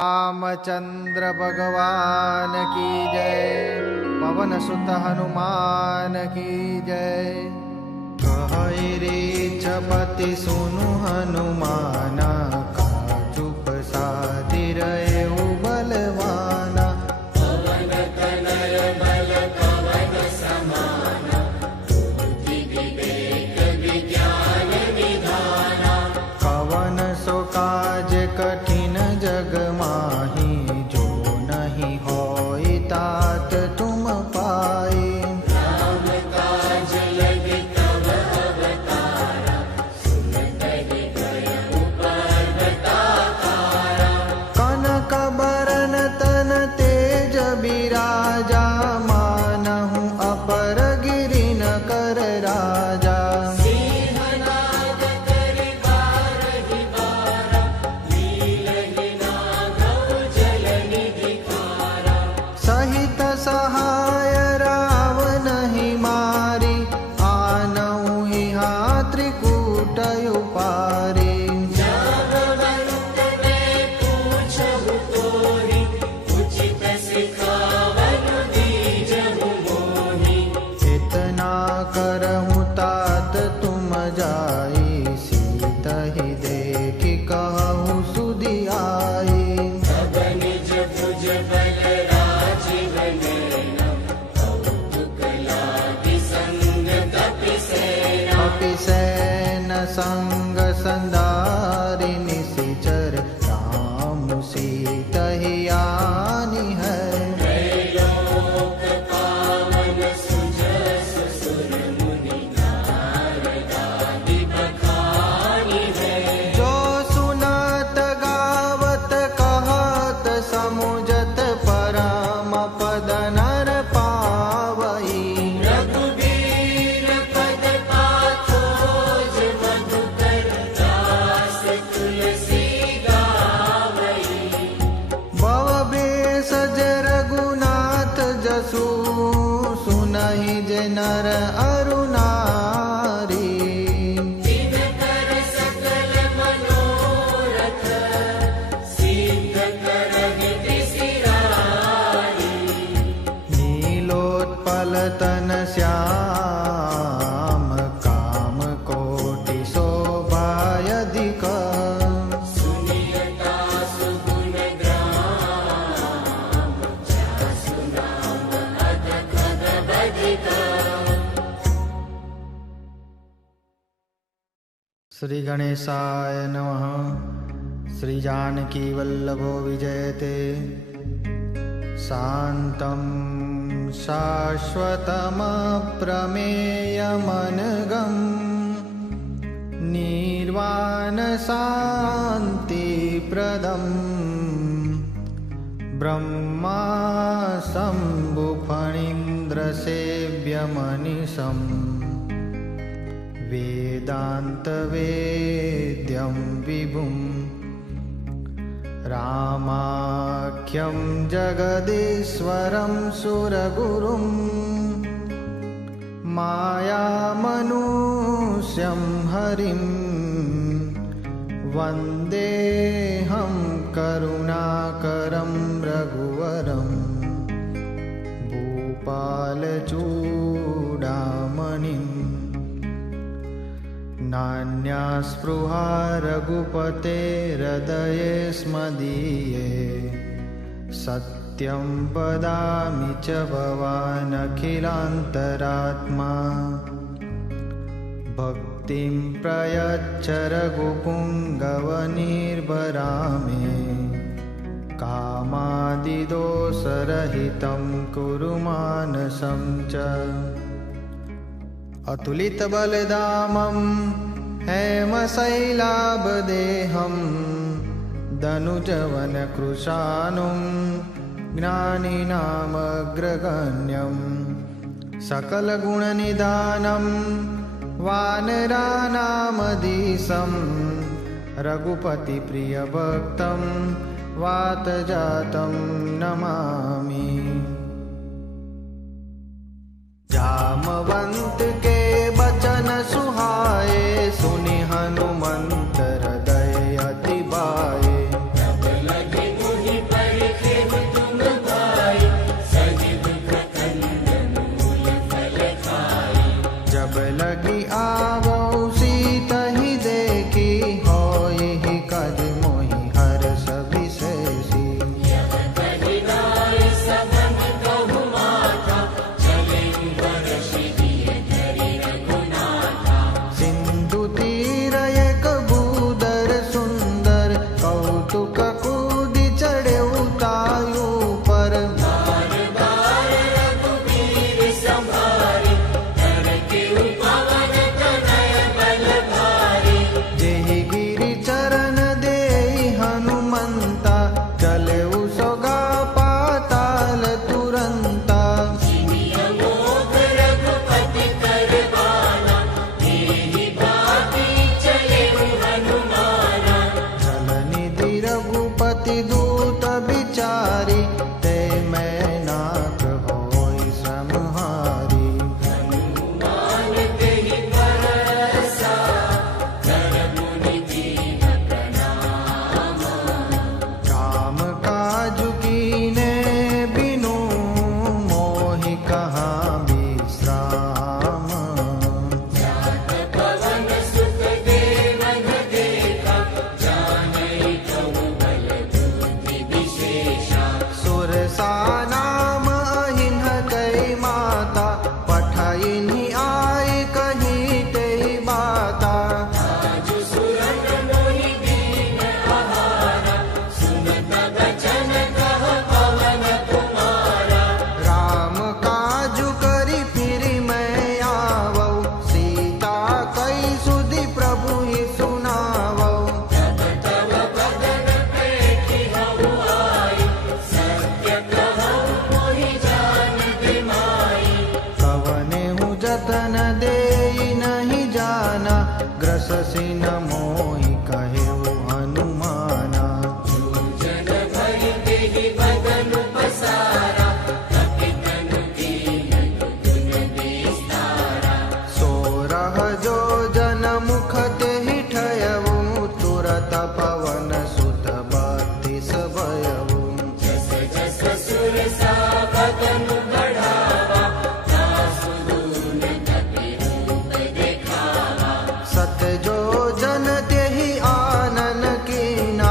रामचंद्र भगवान की जय। पवन सुत हनुमान की जय। कहे रे चपति सुनु हनुमाना, काचुप साधि रहे बलवाना। पवन तनय बल पवन समाना, बुद्धि विवेक विज्ञान निधाना। कवन सो काज कठिन जग माही, जो नहीं होई तात तुम पाई। राम काज लगी तब अवतारा, सुनत ही गयउ पर्वताकारा। कनक बरन तन तेज बिराजा, मानहु अपर गिरि न कर राजा। सिंहनाद करि बारहि बारा, लीलहि नागौ जल निधिकारा। सहित सहाय रावण ही मारी, आनहु इहाँ त्रिकूट उपारी। जामवंत मैं पूछहु तोहि, उचित सिखावनु दीजहु मोहि। इतना करहु तात तुम जाई, सीतहि देखि कहु सुधियाई। तब निज भुज बल राजीव नयना, कौतुक लागी संग कपि सेना। कपि सैन संग संधारि, निशिचर राम सीतहि आनि है। त्रैलोक पावन सुजसु सुर मुनि, नारदादि बखानी है। जो सुनत गावत कहत, समुझत परम पद नर पावई। रघुबीर पद पाथोज, मधुकर दास तुलसी गावई। भव भेषज रघुनाथ जसु, सुनहि जे नर अरु नारी। दिनकर सकल मनोरथ, सिद्ध करहि दिसिराई। नीलोत्पल तन श्याम, काम कोटि शोभायधिक। सुनियता सुगुण ग्राम, जासु नाम अधक अगबधिक। श्री गणेशाय नमः। श्री जानकी वल्लभो विजयते। शान्तं शाश्वतमप्रमेयमनघं, निर्वाणशान्तिप्रदं। ब्रह्मा शम्भुफणीन्द्रसेव्यमनिशम्, वेदान्तवेद्यं विभुम्। रामाख्यं जगदीश्वरं सुरगुरुं, मायामनुष्यं हरिं। वन्देऽहं करुणाकरं रघुवरं, भूपालचूडामणिम्। नान्या स्पृहा रघुपतेर्हृदये स्मदीये, सत्यं वदामि च भवान् अखिलान्तरात्मा। भक्तिं प्रयच्छ रघुपुङ्गवनिर्भरा मे, कामादिदोषरहितं कुरु मानसं च। अतुलित बलधामं हेमशैलाभदेहं, दनुजवन कृशानुं ज्ञानिनामग्रगण्यं। सकलगुणनिधानं वानराणामधीशं, रघुपतिप्रियभक्तं वातजातं नमामि। जामवंत के बचन सुहाए, सुनि हनुमंत हृदय अति बाए। तब लगे मुहि भयऊ। जस जस सुर सा बदन बढ़ावा, दासु दून कपि रूप देखावा। सत जो जन तेहि आनन कीना,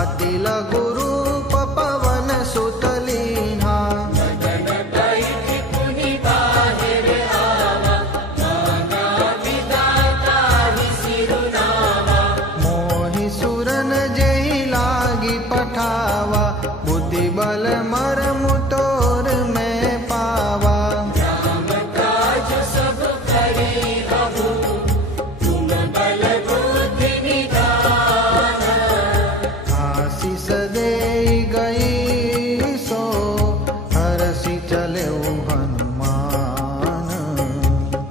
अति लघु रूप पवन सुत लीन्हा। मगन बैठि पुनि बाहिर आवा, मांगा विदाता ही सिरुनावा। मोहि सुरन जेहि लागी पठावा, बुद्धि बल मरमु तोर में पावा। राम काज सब करी बहू, तुम बल बुद्धि निधान। आशीष देई गई सो, हरषि चलेउ हनुमान।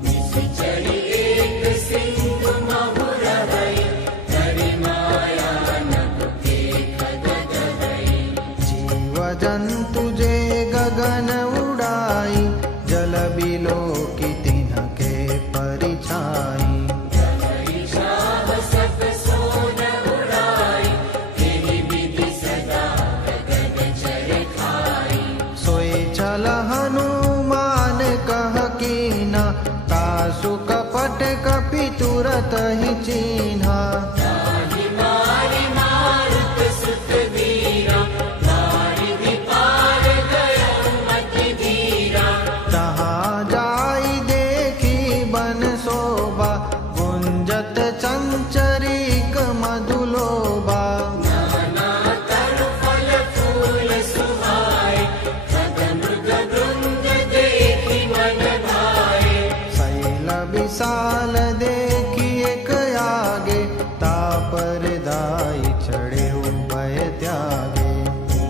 निश्चरी एक सिंधु महुर हई, करि माया नभ देखत गहई। जीव जंतु जे गगन उड़ाई, जल बिलो की तिनके परिछाई। गहई शाह सब सोन उड़ाई, तेहि विधि सदा गगन चर खाई। सोई चल हनुमान कह कीना, तासु कपट कपि तुरत ही चीन्हा। ताहि मारि मारुत सुत वीरा, वारिधि पार गयो मति धीरा। तहाँ जाई देखी बन शोभा, गुंजत चंचरीक मधुलोभा। नाना तनु फल फूल सुहाए, खग मृग वृंद देखि मन भाए। शैल विशाल देखी एक आगे, तापर दाई चढ़े भय त्यागे।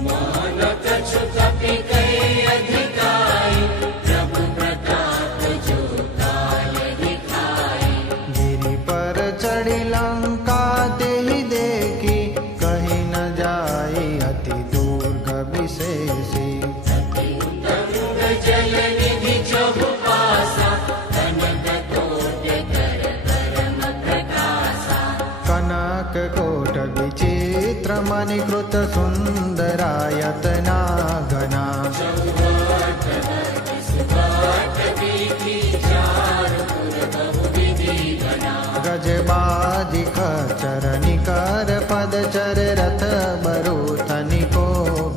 मान कछु कपि कहि अधिकाई, प्रभु प्रताप जो काल दिखाई। गिरि पर चढ़ी लंका तेहि देखी, कहीं न जाई अति दुर्ग विशेषी। अति उत्तम जल निधि चहु पासा, कनक कोट कर परम प्रकाशा। कनक कोट विचित्र मणिकृत सुंदरायतना घना। चौहाट वर्ग सुभाट वीथि, चारु पुर बहुविधि घना। गजबाजी खच्चर निकर पदचर, रथ बरूथनि को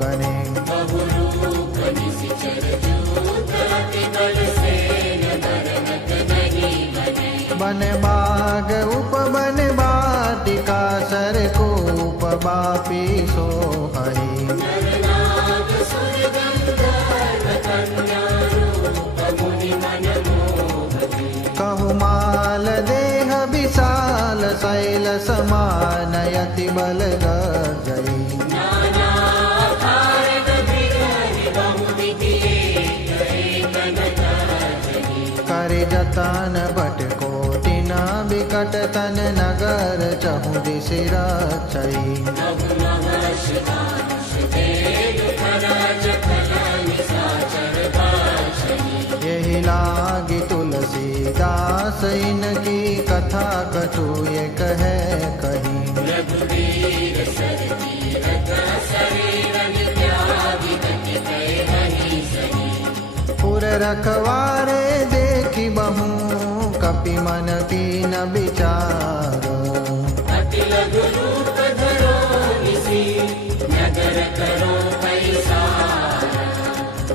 गणे। बहुरूप निशिचर जूथ, अति बल सेन बरनत नहीं बने। बन बाग उपवन बाटिका, सर कूप बापी सोहई। नरनाग सुर गंधर्व कन्या, रूप मुनि मन मोहती। कहु माल देह विशाल, शैल समान यति बल गई। नाना आकार विग्रह बहुविधि, एक कनकाजलि। करे जतन बट कोटि न बिकट, तन नगर चहु दिशि रचई। बहु महर्षि मानुष वेद, खराज खला निशाचर बाछई। यही लागी तुलसीदास, इनकी कथा कछु ये कहे कही। रघुवीर सर तीरथ शरीर, त्यागी गति कहे हहि सही। पुर रखवारे देखी बहु, कपि मन कीन विचार। अति लघु रूप धरो निसी, नगर करो पैसार।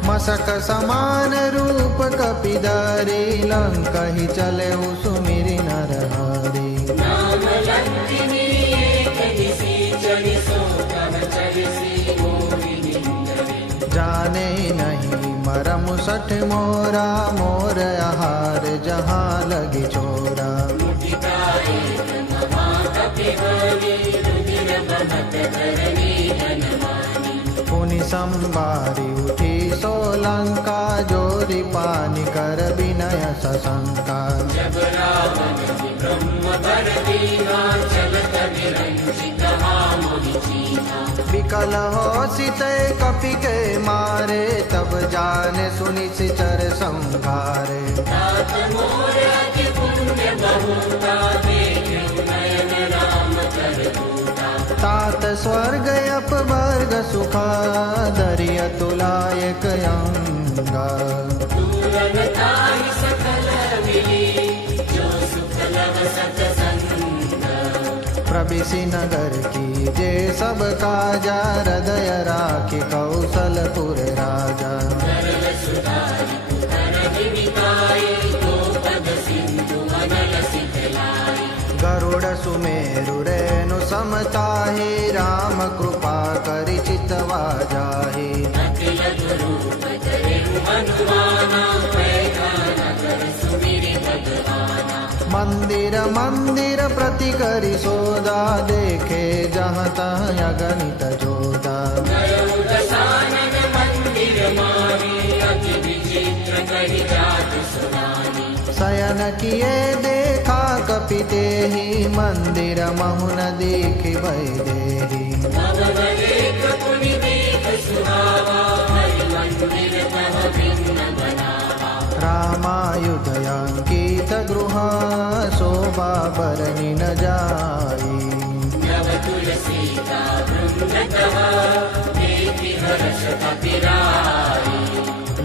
मसक समान रूप कपि धरि, लंकहि चलेउ सुमिरि नरहरि। नाम लंकिनी एक निशाचरि, सो कह चरिसी मोहि निंदरे। जाने नहीं मरम सठ मोरा, मोर आहार जहाँ लगी चोरा। मुदिता एक महाकपि बलि, रुधिर बहत धरणी धनवानी। पुनि संबारी उठी सोलंका, जोरी पानी कर विनय सशंका। जब रावण जी ब्रह्म बर दीना, चलत विरंचि कहा मोहि चीना। विकल हो सीते कपि के मारे, तब जाने सुनि सिचर संघारे। तात मोर अति पुण्य बहुता, देखें नयन राम कर दूता। तात स्वर्ग अपवर्ग सुखा दरिय तुलायक अंगा दूरन ताहि सकल मिली जो सुख लव सतसंग प्रबिसी नगर की जे सब काजा हृदय राखी कौशलपुर राजा सरल सुधारि कुहर निकाय गोपद सिंधु अनल सिखलाई गरुड़ सुमेरु रेणु समताहि राम कृपा करि चितवा जाहि अखिल गुरु करेउ हनुमाना पैठा नगर सुमिरि भगवाना मंदिर मंदिर प्रति करि सोदा देखे जहाँ तहाँ अगणित जोदा गयो दशानन मंदिर माही अति विचित्र कहि जाति सुनानी शयन किए देखा कपिते ही मंदिर महुन देखि वैदेही भवन एक पुनि देख सुहावा हरि मंदिर तह भिन्न बनावा रामायुधयांकित गृह शोभा बरनि न जाई नव तुलसीता वृंदतः देति हर्ष कपिराई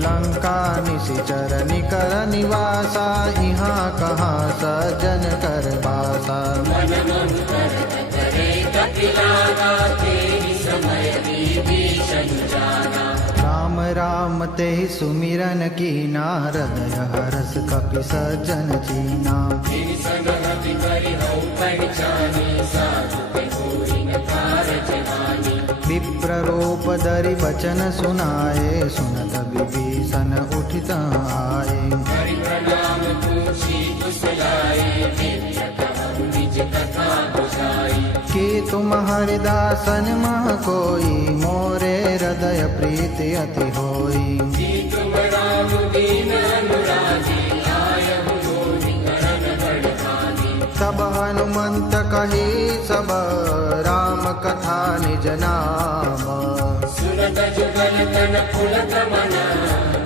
लंका निशिचर निकर निवासा यहाँ कहाँ सज्जन कर बासा मन मोहु करत करे कपिलागा तेहि समय विभीषण जाना राम राम ते सुमिरन की नारदय हरस कपि सज्जन चीना जिन संगति करि हऊ पहचानी साधु के पूरी न कारज हानि विप्र रूप धरि बचन सुनाए सुनत विभीषण उठित आए हरि प्रणाम पूछी कुशलाए मित्र कहु निज कथा बुझाई कि तुम हरिदासन मह कोई मोरे हृदय प्रीति अति होई जी तुम राम दीन अनुरागी आयहु मोहि करन बड़भागी सब हनुमंत कही सब राम कथा निज नाम सुनत जुगल तन पुलक मन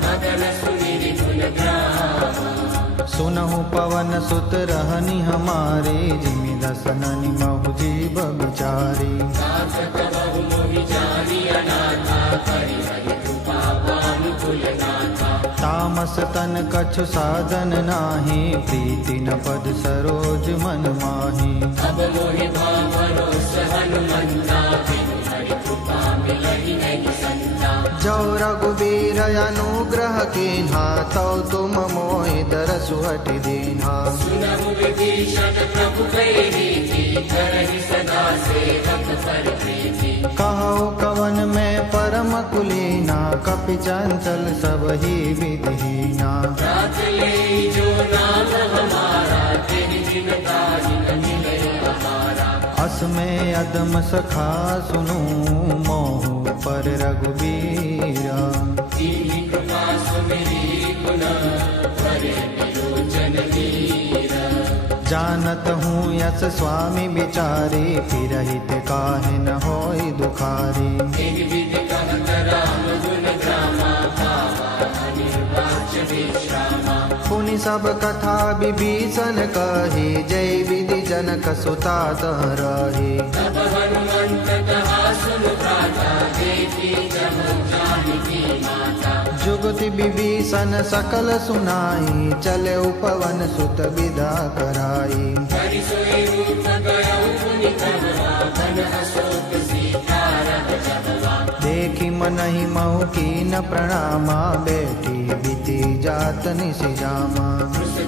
मगन सुमिरि गुण ग्राम सुनहु पवन सुत रहनी हमारे जिमि दसननि महु जीव बिचारी सास कबहु मोहि जानी अनाथा करि हरि कृपा वानुकुल नाथा तामस तन कछु साधन नाही प्रीति न पद सरोज मन माही अब मोहि भाव भरोस हनुमंता बिनु हरि कृपा मिलहि नहीं संता जो रघुबीर अनुग्रह कीन्हा तो तुम मोहि दरसु हटि दीन्हा सुनहु विभीषण प्रभु कहि रीति करहि सदा सेवक पर प्रीति कहो कवन में परम कुलीना कपि चंचल सब ही विधिहीना रात ले जो नाम हमारा तेहि जिन ताहि न मिले हमारा अस में अदम सखा सुनु मोहु पर रघुबीरा दीनि कृपा सुमिरि गुण करे विलोचन वीरा जानत हूँ यस स्वामी बिचारी फिरहित काहे न होई दुखारी तेहि विधि कहत राम गुण ग्रामा पावा अनिर्वाच विश्रामा पुनि सब कथा विभीषण कही जय विधि जनक सुता तह रही तब हनुमंत कहा सुन भ्राता देवी जमु जानकी माता जुगति विभीषण सकल सुनाई चले उपवन सुत विदा कराई हरि सोई रूप गयो पुनि कहवा वन अशोक सीता रह जगवा देखी मनहि महु कीन प्रणामा बेटी बीती जात निसि जामा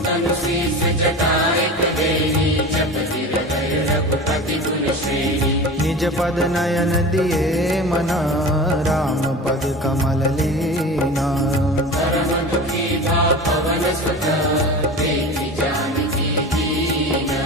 तनु शीस जटाए देवी जपति हृदय रघुपति गुण श्रेणी निज पद नयन दिए मना राम पद कमल लीना परम दुखी भा पवन सुत देखि जानकी दीना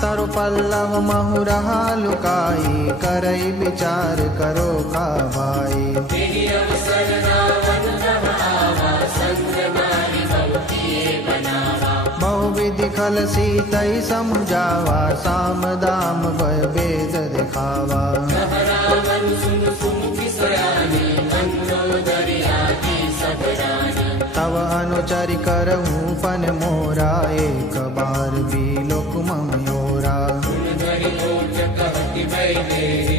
तरु पल्लव महु रहा लुकाई करई विचार करो का भाई तेहि अवसर रावण तब आवा संग नारी बहु किए बनावा बहु विधि खल सीतई समुझावा साम दाम भय वेद दिखावा कह रावण सुन सुमुखी सयानी मंदोदरी आदि सब रानी तव अनुचरि करहूँ पन मोरा एक बार भी लोक मम योरा धरि ओट कहति वैदेही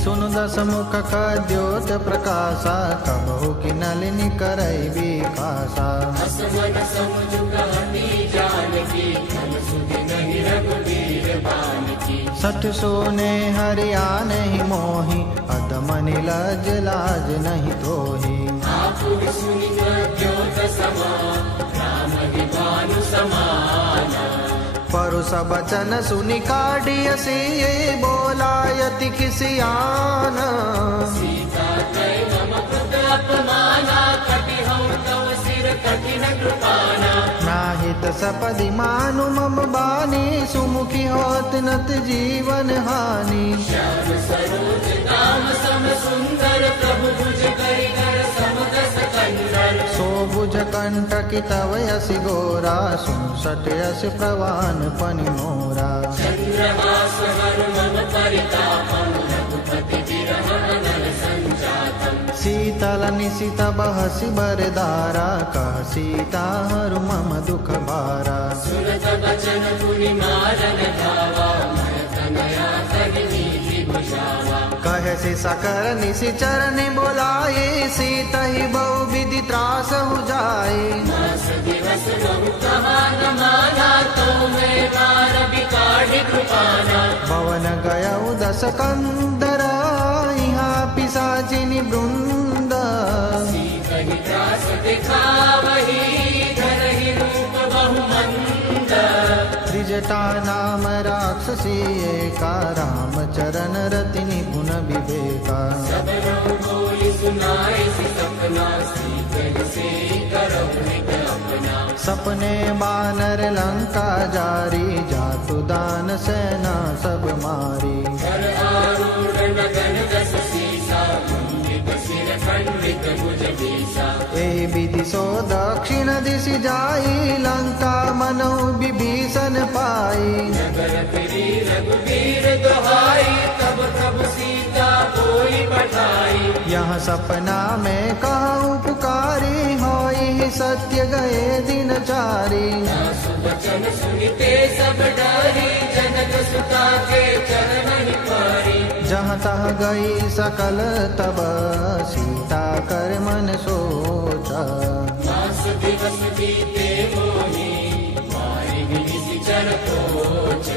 सुनु दस मुख का द्योत प्रकाशा, कबहु की नलिनी करई विकासा। असमन समुझ कहती जानकी, फल सुधि नहीं रघुबीर बानकी। सठ सोने हरिया नहीं मोही, अदमनि लज लाज नहीं तोही। आपुर सुनि द्योत समान, राम भानु समाना। परुष बचन सुनि काढ़ियसी, बोला यति खिसियान। सीता कई मम कृत अपमाना, कटि हूँ तव सिर कठिन कृपाना। नाहित सपदि मानु मम बानी, सुमुखी होत नत जीवन हानि। श्याम सरोज दाम सम सुंदर, प्रभु भुज करि कर समदस कंदर। सो भुज कंटक तव यसि गोरा, सुसट यस प्रवान पनि मोरा। चंद्रहास हर मम परितापम, रघुपति विरह अनल संजातम। शीतल निशित बहसि बरदारा, कह सीता हरु मम दुख भारा। सुनत बचन मुनि मारन धावा, मैं तनया तनि नीति बुझावा। कहसि सकल निशिचर नि बोलाए, सीता ही बहु विधि त्रास हो जाए। मास दिवस बहु कहा न माना, तो मैं मार बिकाढ़ि कृपाना। भवन गयउ दस कंदर, यहाँ पिशाचिनि वृंद। सीतहि त्रास दिखावहि, धरहि रूप बहु मंद। त्रिजटा नाम राक्षसी एका, राम चरण रति निपुण विवेका। सब रघु बोली सुनाए सि सपना, सीतहि से करहु हित अपना। सपने बानर लंका जारी, जातु दान सेना सब मारी। कर आरूढ़ नगन दस सीसा, खंडित सिर खंडित भुज बीसा। एहि विधि सो दक्षिण दिशि जाई, लंका मनो विभीषण पाई। नगर फिरी रघुबीर दुहाई, तब तब सीता बोली पठाई। यह सपना में कहूँ पुकारी, होई सत्य गए दिन चारी। सुवचन सुनिते सब डरी, जनक सुता के चरण ही पारी। जहाँ तह गई सकल तब, सीता कर मन सोचा। मास दिवस बीते मोहि, मारि निशिचर कोच।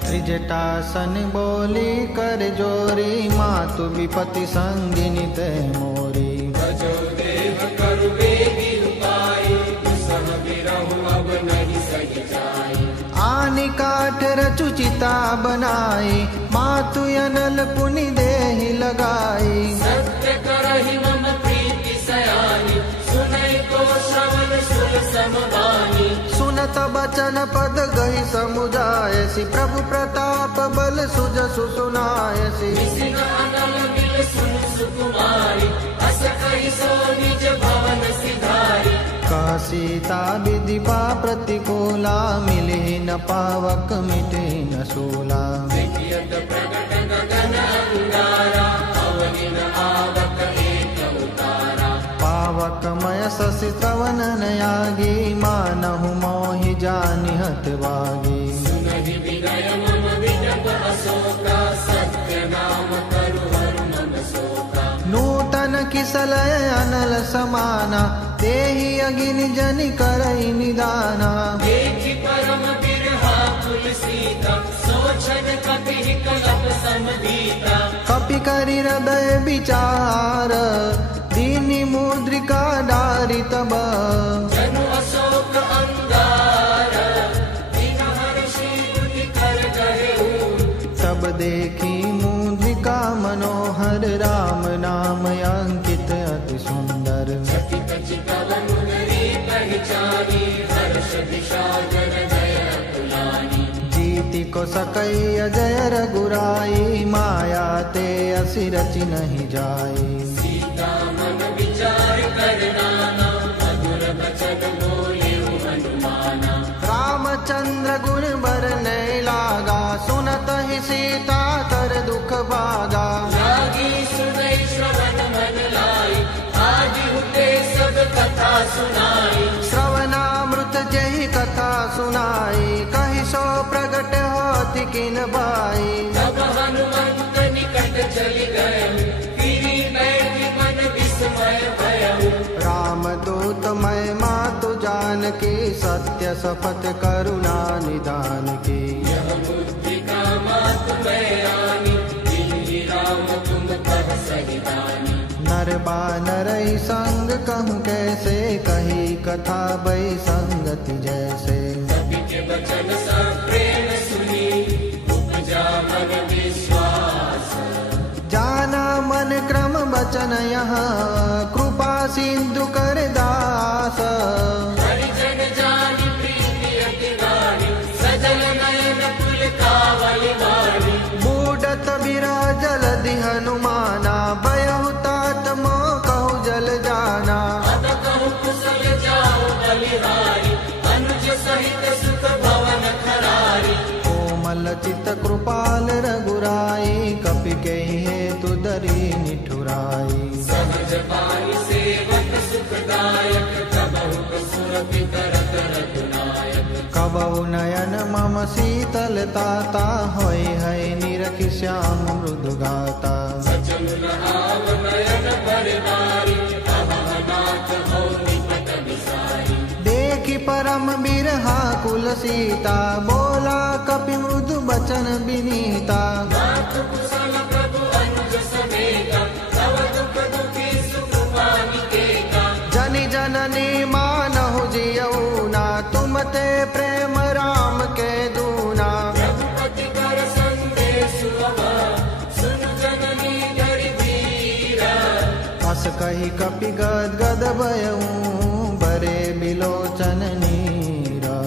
त्रिजटा सन बोली कर जोरी, मातु विपति संगिनी ते मोरी। भजो देव करु बेगी उपाय, दुसह बिरहु अब नहीं सहि जाय। आनि काठ रचु चिता बनाई, मातु अनल पुनि देहि लगाई। सत्य करहि मम प्रीति सयानी, सुनई को श्रवण सुर समवानी। सुनत बचन पद गहि समुझायसि, प्रभु प्रताप बल सुजसु सुनायसि। सिंह अनल मिल सुन सुकुमारी, अस कहि सो निज भवन सिधारी। कह सीता विधि पा प्रतिकूला, मिली न पावक मिटे न सूला। देखियत प्रगट गगन अंगारा, अवनि न आवक एक उतारा। पावक मय शशि श्रवण नयागी, मानहु मोहि जानि हतवागी। सुनहि विनय मम विनप अशोका, सत्य नाम करु हरु मम शोका। नूतन किसलय अनल समाना, तेहि अगिनि जनि करई निदाना। देखि परम बिरहा कुल सीता, सोचन कपि कलप समभीता। कपि करि हृदय विचार, दीनि मुद्रिका डारि तब। जनु अशोक अंगार, दिन हर्षि दुति कर गहेऊ। तब देखी मुद्रिका मनोहर, राम नाम अंकित अति सुंदर। चकित चितवन मुदरी पहचानी, हर्ष विषादन जय अतुलानी। जीति को सकई अजय रघुराई, माया ते असि रचि नहीं जाई। सीता मन विचार कर नाना, मधुर बचन बोले हनुमाना। रामचंद्र गुण बरनै लागा, सुनत ही सीता कर दुख भागा। लागी सुनई श्रवण मन लाई, आदि हुते सब कथा सुनाई। श्रवणामृत जहि कथा सुनाई, कहि सो प्रगट होति किन बाई। तब हनुमंत निकट चलि सत्य शपथ करुणा निदान की। यह मुद्रिका मातु मैं आनी, तिन्हि राम तुम कह सहिदानी। नर बानर संग कहूँ कैसे, कही कथा बै संगति जैसे। कपि के वचन सब प्रेम सुनी, उपजा मन विश्वास। जाना मन क्रम वचन यहाँ, कृपा सिंधु कर दास। हरिजन जानी प्रीति अति गाढ़ी, सजल नयन कुल कावली वाणी। बूढ़त बिराजल दि हनुमाना, बयहु तात मोह कहु जल जाना। अब कहूँ कुशल जाओ बलिहारी, अनुज सहित सुख भवन खरारी। कोमल चित कृपाल रघुराई, कपि के हेतु दरी निठुराई। सहज पानी सेवक सुखदायक, कबहु सुरपि करत रघुनायक। कबहु नयन मम शीतलताता, होय है निरखि श्याम मृदु गाता। सचन नहाव नयन परिवारी, अहम नाथ हो निपट विसारी। देखि परम बिरहा कुल सीता, बोला कपि मृदु बचन विनीता। नाथ कुशल प्रभु अनुज समेता, तव दुख दुखी सुख पानिकेता। जनि जननी मानहु जियऊना, तुम ते प्रेम राम के दूना। रघुपति कर संदेश अवा, सुनु जननी धरि धीरा। अस कही कपि गद गद भयऊ, बरे बिलोचन नीरा।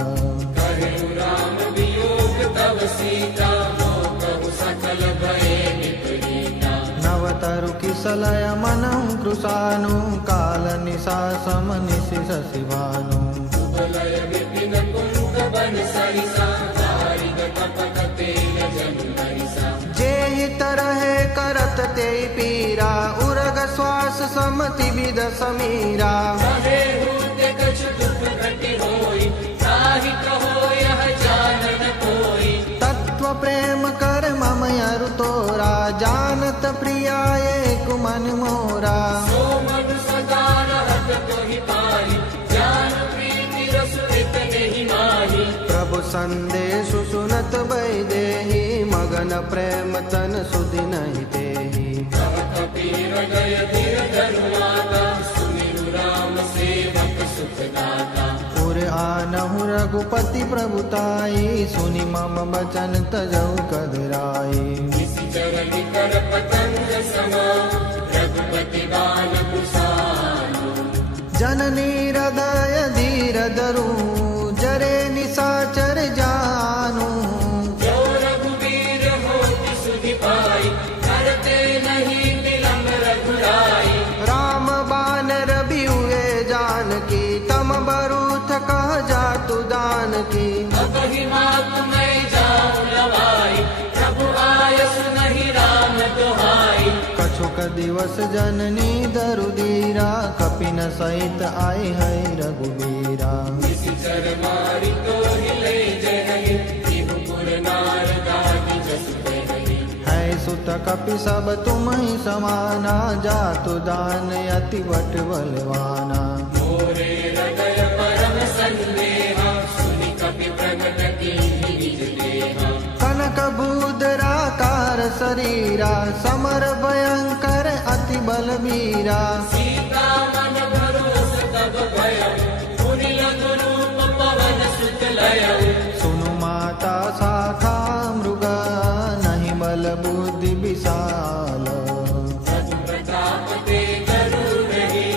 कहेउ राम वियोग तव सीता, मोह सकल भये विपरीता। नव तरु किसलय मनहु कृशानु, काल निशा सम निशि शशिभानु। सुबलय विपिन कुंत बन सरिसा, दारिद कपट तेल जनु नरिसा। जेहि तरहे करत तेहि पीरा, उरग श्वास समति विद समीरा। कहे हूते कछु दुख घटि होई, ताहि कहो यह जानन कोई। तत्व प्रेम कर मम अरु तोरा, जानत प्रिया एक मन मोरा। सो मनु सदा रहत तोहि पाहि, जान प्रीति रस इतने माही। प्रभु संदेश सुनत वैदेही, मगन प्रेम तन सुधि नहीं देही। तव कपीर गय धीर धनुमाता, सुमिरु राम सेवक सुखदाता। उर आनहु रघुपति प्रभुताई, सुनि मम बचन तजऊ कदराई। निशिचर निकर पतंग समा, रघुपति बाल कुशालो। जननी हृदय धीर धरू, जरे निशाचर जानू। जो रघुवीर होति सुधि पाई, करते नहीं विलंब रघुराई। राम बानर भी हुए जानकी, तम बरूथ कह जातु दान की। अब ही मात मैं जाऊं लवाई, प्रभु आयस नहीं राम दुहाई। कछुक दिवस जननी दरु धीरा, कपिन सहित आए है रघुवीरा। निशिचर मारी तो हिले जरहि, तिहु पुर नारदादि जसु देहि। है सुत कपि सब तुम ही समाना, जातु दान अति बट बलवाना। मोरे हृदय परम संदेहा, सुनि कपि प्रगट कीन्हि निज देहा। कनक बूदराकार शरीरा, समर भयंकर अति बलबीरा। सीता मन भरोस तब भयउ, मुनि लघु रूप पवन सुत लयउ। सुनु माता शाखा मृगा, नहीं बल बुद्धि विशाल। रघु प्रताप ते गरुड़ रही,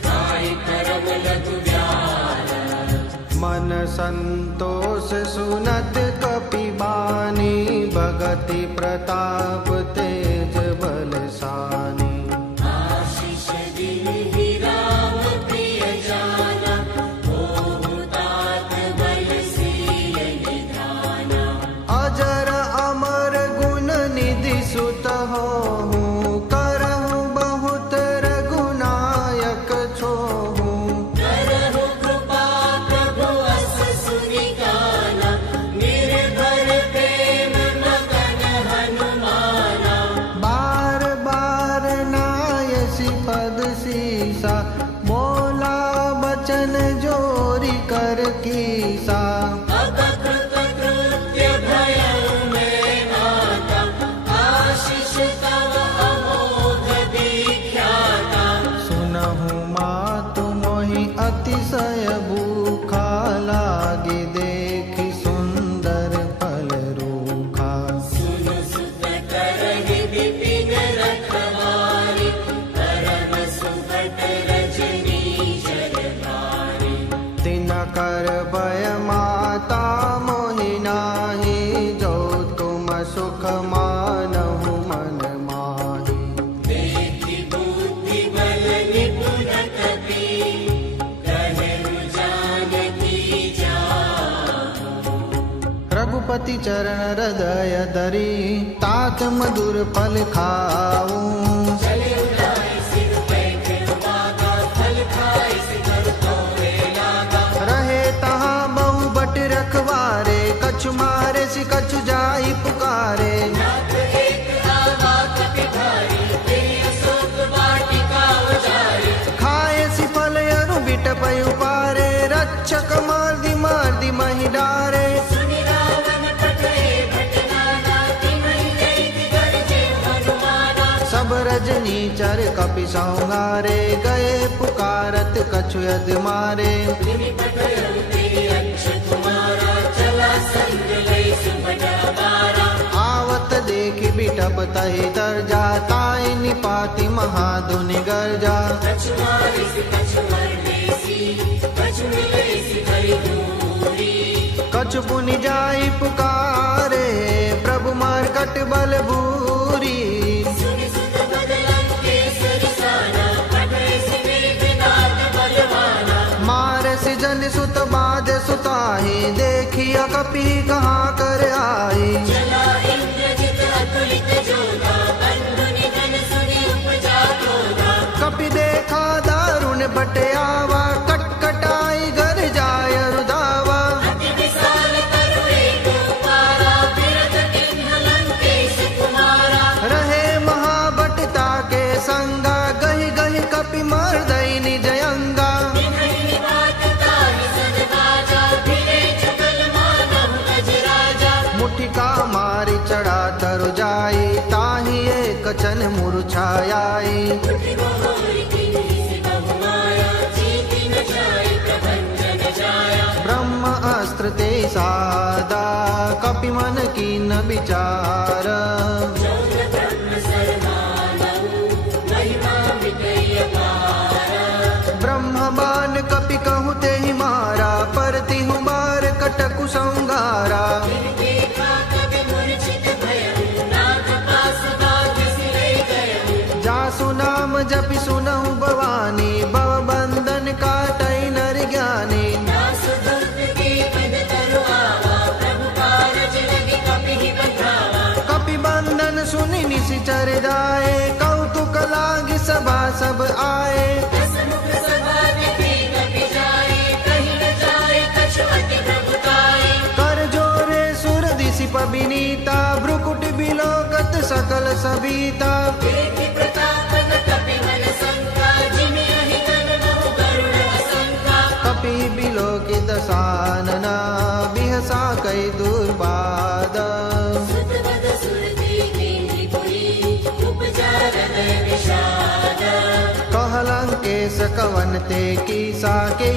खाई करम लघु व्याल। मन संतोष सुनत कपि बानी, भगति प्रताप तेज बलशानी। आशीष दीन्हि राम प्रिय जाना, होहु तात बल शील निधाना। अजर अमर गुण निधि सुत होहु, करहु बहुत रघुनायक छोहु। करहु कृपा प्रभु अस सुनि गाना, निर्भर प्रेम मगन हनुमाना। बार बार नायसी पद सीसा, बोला बचन जोरी कर कीसा। रखवारे परम सुभट रजनी जरधारे दिनकर भय माता मोहि नाहि जो तुम सुख मानहु मन माहि देखि बुद्धि बल निपुण कपि कहु जानकी जाहु रघुपति चरण हृदय धरी तात मधुर फल खाऊं चले उठाए सिर पैठ मागा फल खाए सिर तोरे लागा रहे तहाँ बहु बट रखवारे कछु मारे सि कछु जाई पुकारे नाथ एक आवा कपिधारी ते अशोक वाटिका उजारे खाए सि फल अरु बिट पयु पारे रक्षक मार्दि महि डारे सुनि रावण पठे भटनाना तिमहि दैत्य गर्जे हनुमाना सब रजनी चर कपि सौंगारे गए पुकारत कछु यद मारे तिमि पठयउ ते अंश कुमारा चला संग लई सुबह बारा आवत देखि बिटप तहि दर्जा ताई निपाति महाधुनि गर्जा कछु मारिस कछु मरदेसी कछु मिलेसी हरि दूरी कछु पुनि जाई पुकारे प्रभु मरकट बल भूरी सुनि सुत बदलन केसरी साना पठे सि मेघनाद बलवाना मार सिजन सुत बाध सुताही देखिया कपि कहाँ कर आई चला इंद्रजित अतुलित जोधा बंधु निधन सुनि उपजा क्रोधा कपि देखा दारुण बट आवा कटकटाई घर जाय रुदावा अति विशाल तरु एक पारा बिरथ किन्ह लंकेश कुमारा रहे महाबटता के संगा गहि गहि कपि मर्दई निज अंगा बिन्हि बात ताहि सद बाजा फिरे जुगल मानव अज राजा मुठिका मारी चढ़ा तरु जाई ताहि एक चन मुरझाई उठि बहोरि किन्हि से बहु माया जीति न जाय प्रभंजन जाया ब्रह्म अस्त्र ते सादा कपि मन कीन विचार जौन ब्रह्म सरमानहु महिमा मिटय अपार ब्रह्म बान कपि कहु तेहि मारा परति हुमार कटकु संगारा देखा कवि मूर्छित भयउ नाथ पास बाध सिरै गयउ जासु नाम जपि सुनहु भवानी भव बंधन काटई नर ज्ञानी दास दुष्ट के पद तरु आवा प्रभु कारज लगे कपिहि बंधावा कपि बंधन सुनि निशिचर जाए कौतुक लागी सभा सब आए दसमुख सभा देखे कपि जाए कहि न जाए कछु अति प्रभुताए कर जोरे सुर दिशि पबिनीता भ्रुकुट बिलोकत सकल सबीता देखि प्रताप न कपि मन शंका जिमि अहि गण बहु गरुड़ असंका कपि बिलोकित सानना बिहसा कई दुर्बाद सुत बद सुर देखि पुरी उपजा हृदय विषाद कहलंकेश कवन ते कीसा के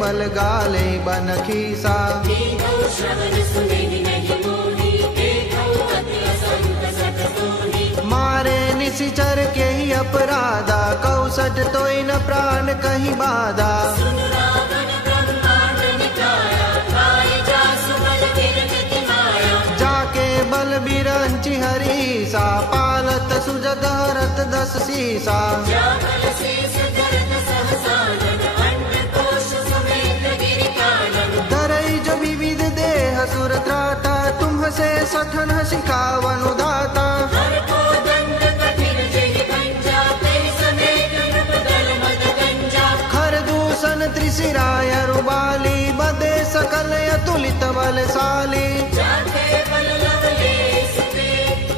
बल गाले बन खीसा देखौ श्रवण सुनेहि नहीं मोहि देखौ अति असंक सत सोहि मारे निशिचर के ही अपराधा कौसट तोय न प्राण कहीं बाधा सुन रावण ब्रह्मांड निकाया काय जासु बल गिरजति माया जाके बल बिरंचि हरीसा पालत सुजग हरत दस सीसा जाबल शेष धरत सहसानन अन्न कोश समेत गिरि कानन धरई जो विविध देह सुर त्राता तुम से सठन सिखावन दाता हर को दंड कठिन जहि गंजा तेहि समेत नृप दल मद गंजा खर दूषण त्रिशिराय रुबाली बदे सकल अतुलित बलशाली जाते बल लवलेश ते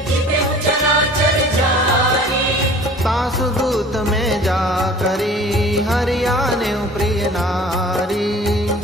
जितेहु चराचर जारी तासु दूत में जा करी हरियाणे प्रिय नारी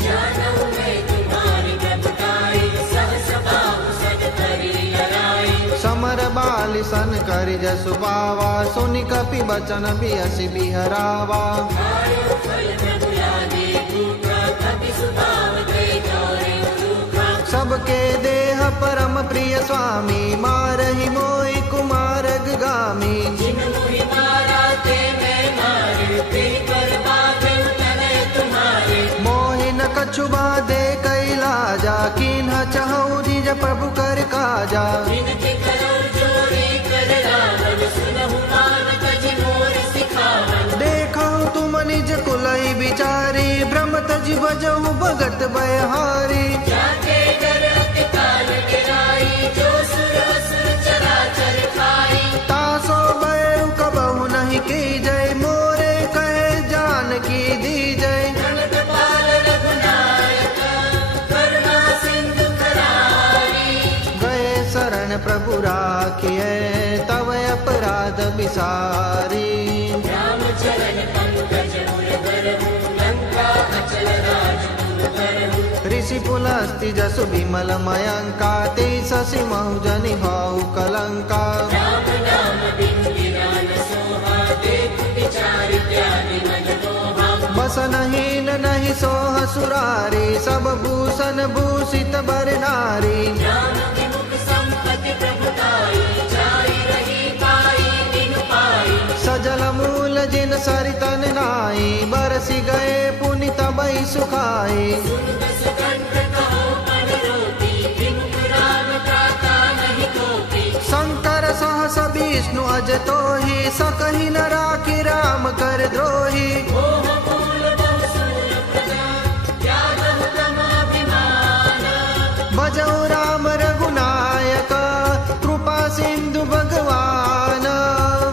जानहु मैं तुम्हारी प्रभुताई सहस बाहु सद करी लड़ाई समर बाल सन करि जसु बावा सुनि कपि बचन बियसि बिहरावा आयो फल प्रभु लागे भूखा कपि सुभाव दे गौरे रूखा सबके देह परम प्रिय स्वामी मारहि मोहि कुमार गामी स्वामी। जिन मुहि मारा ते मैं मारे, ते पर बाधे तनय तुम्हारे। मोहिन कछु बाधे कैलाजा, किन्ह चहु निज प्रभु कर काजा। जिनके करो जोरी कर रावण, सुनहु मान तज मोर सिखावन। देखो तुम निज कुलई बिचारी, भ्रम तज बजहु भगत बयहारी। जाके डर अति काल गिराई, जो सुर असुर चराचर खाई। तासो भय कबहु नहीं की जय, मोरे कहे जानकी दी जय। प्रणत पाल रघुनायक, करुणा सिंधु करारी। गए शरण प्रभु राखिए, तव अपराध बिसारी। रामचरण पंकज मुर धरहु, लंका अचल राज तुम करहु। ऋषि पुलस्ति जसु विमल मयंका, ते शशि महु जनि भाउ कलंका। राम नाम बिन गिरान सोहा, देखु विचारि त्यागि मन मोहा। बसनहीन नहीं सोह सुरारी, सब भूषण भूषित बर नारी। राम की मुख संपत्ति प्रभुताई, जाई रही पाई बिनु पाई। सजल मूल जिन सरितन नाई, बरसी गए पुनि तबई सुखाई। सुन दस कंठ कहो पढ़ रोती, विमुख राम त्राता नहीं कोपी। शंकर सहस विष्णु अज तोहि, सकहि न राखि राम कर द्रोही। मोह मूल बहु सूर प्रजा, त्यागहु तमाभिमान। भजौ राम रघुनायक, कृपा सिंधु भगवान।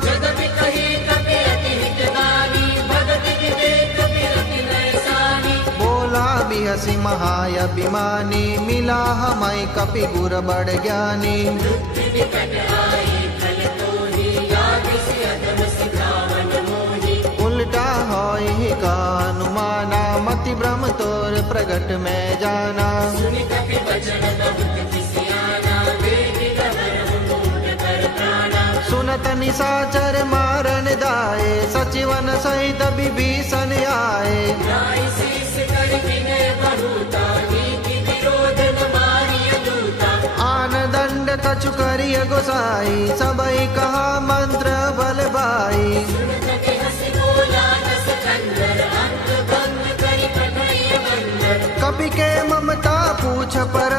जगति कही कपि अति हितगानी, भगति विवेक विरति नैसानी। बोला बिहसी महाअभिमानी, मिला हमै कपि गुर बड़ ज्ञानी। मृत्यु विकट आई खल तोहि, लागे से अधम सिखावन मोहि। उल्टा होई का अनुमाना, मति भ्रम तोर प्रगट में जाना। सुनि कपि वचन बहुत किसियाना, देहि गहरहु मूढ़ कर प्राणा। सुनत निशाचर मारन दाए, सचिवन सहित विभीषण आए। नाई शीस कर विनय बहुता, नीति विरोध न मारिय दूता। आन दंड कछु करिय गोसाई, सबई कहा मंत्र बल भाई। सुनत के हंसि बोला दस कंदर, अंत भंग करि पठइय बंदर। कपि के ममता पूछ पर,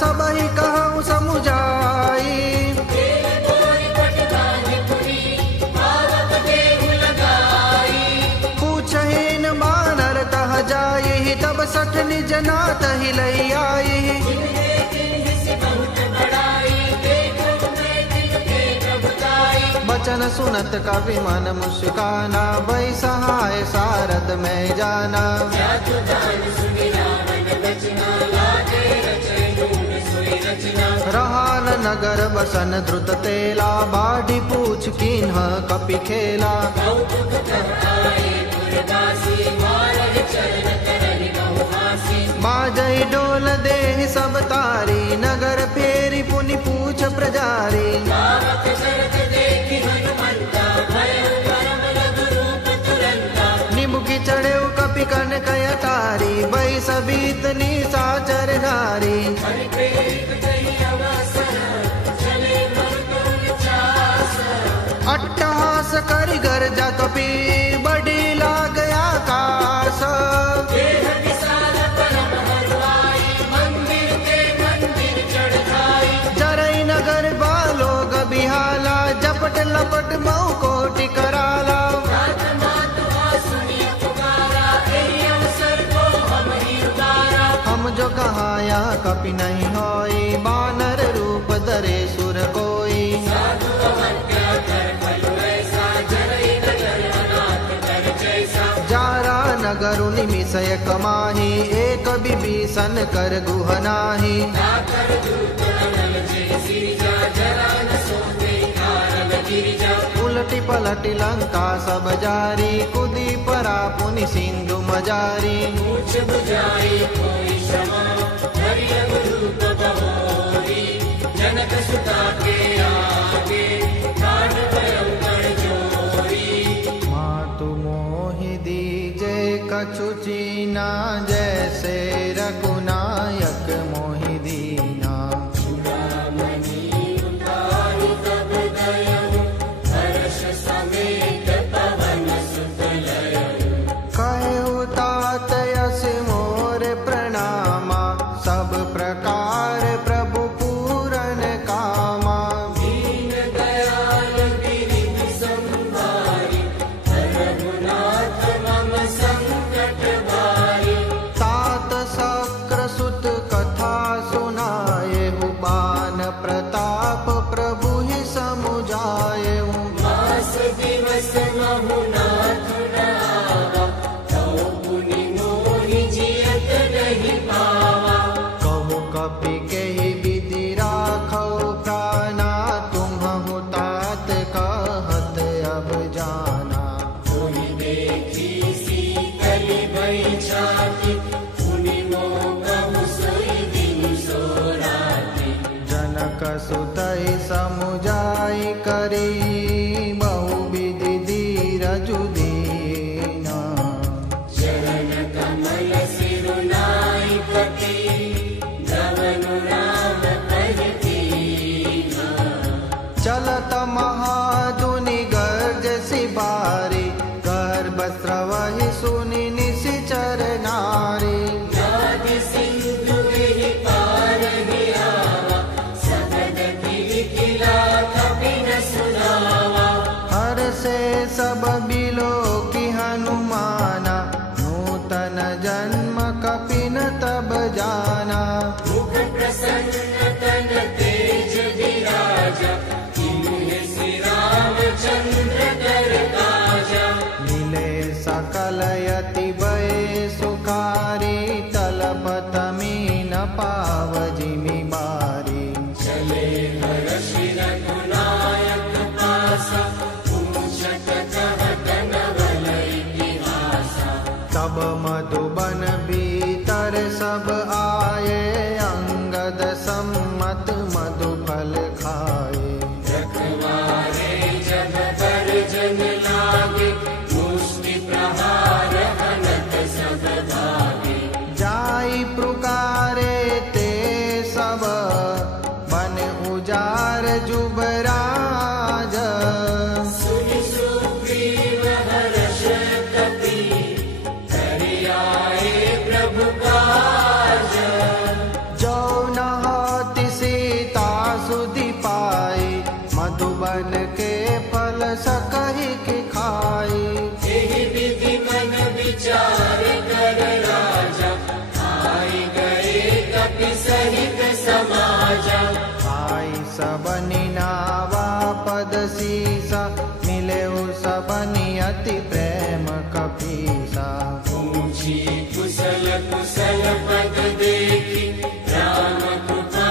सबई कहु समुझाई। तेल तोरि पट बाँधि पुरी, पावक देहु लगाई। पूछहीन बानर तह जाई, तब सठ निज नाथ ही लई आई। जिन्हे तिन्हि से बहुत बड़ाई, देखो मैं तिन के प्रभुताई। बचन सुनत कवि मन मुस्काना, भई सहाय सारद में जाना। जातु दान सुनि रावण बचना, लागे रचै ढूंढ सोई रचना। रहान नगर बसन द्रुत तेला, बाढ़ी पूछ कीन्ह कपि खेला। कौतुक कह आए पुरवासी, मारल चरण करहि बहु हासी। बाजई डोल देहि सब तारी, नगर फेरी पुनि पूछ प्रजारी। पावक शरत देखि हनुमंता, भयउ परम रघुरूप तुरंता। निमुखी चढ़े कपि कन कयटारी, भई सबीत निशाचर नारी। हरि प्रेरित कहि अवसर, चले मरुतोन चास। अट्टहास करि गर्जा कपि, बड़ी लाग आकाश। देह विशाल परम हरुआई, मंदिर ते मंदिर चढ़ खाई। जरई नगर बालोग बिहाला, जपट लपट मऊ कोटि कराला। जात मातु आसुनी पुकारा, एहि अवसर को हम ही उबारा। हम जो कहाया कपि नहीं होई, बानर रूप धरे सुर कोई। साधु अवज्ञा कर फल ऐसा, जरई नगर अनाथ कर जैसा। जारा नगर निमिषय कमाही, एक विभीषण कर गुह नाही। जाकर दूत अनल जे सिरजा, जरा न सोते कारण गिरिजा। उलटी पलटी लंका सब जारी, कुदी परा पुनि सिंधु मजारी। मूछ बुझाई कोई क्षमा, हरि रघुरूप बहोरी। जनक सुता के आगे, ठाठ भयउ कर जोरी। मातु मोहि दीजे कछु चीना, जैसे रघुनायक मोहि दीना। चूड़ामणि उतारि तब दयउ, अब मधुबन भीतर सब आए, अंगद सम्मत मधुफल खाए। रखवारे जब बरजन लागे, मुष्टि प्रहार हनत सब भागे। जाई पुकारे ते सब, बन उजार जुबराज। सुनि सुग्रीव हर्ष कपि, करे आए प्रभु काज। जो न होति सीता सुधि पाई, मधुबन के फल सकहि के खाई। एहि विधि मन विचार कर राजा, आई गए कपि सहित समाजा। आई सबनि नावा पद सीसा, मिले सबनि अति प्रेम कपीसा। पूछी कुशल कुशल पद देखी, राम कृपा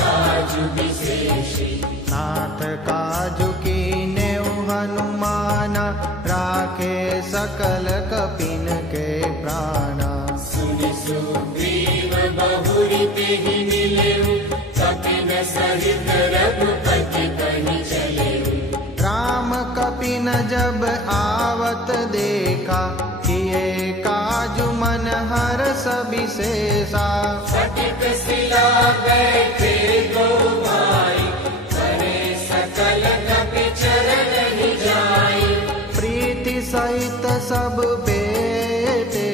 काजु विशेषी। नाथ काजु कीन्यु हनुमाना, राखे सकल कपिन के प्राणा। सुनि सुग्रीव बहुरि तेहि मिलेउ, कपिन सहित रघुपति कहि चलेउ। राम कपिन जब आवत देखा, किए काजु मन हर्ष विशेषा। फटिक शिला बैठे गो भाई, करे सकल कपि चरण ही जाई। प्रीति सहित सब बेटे,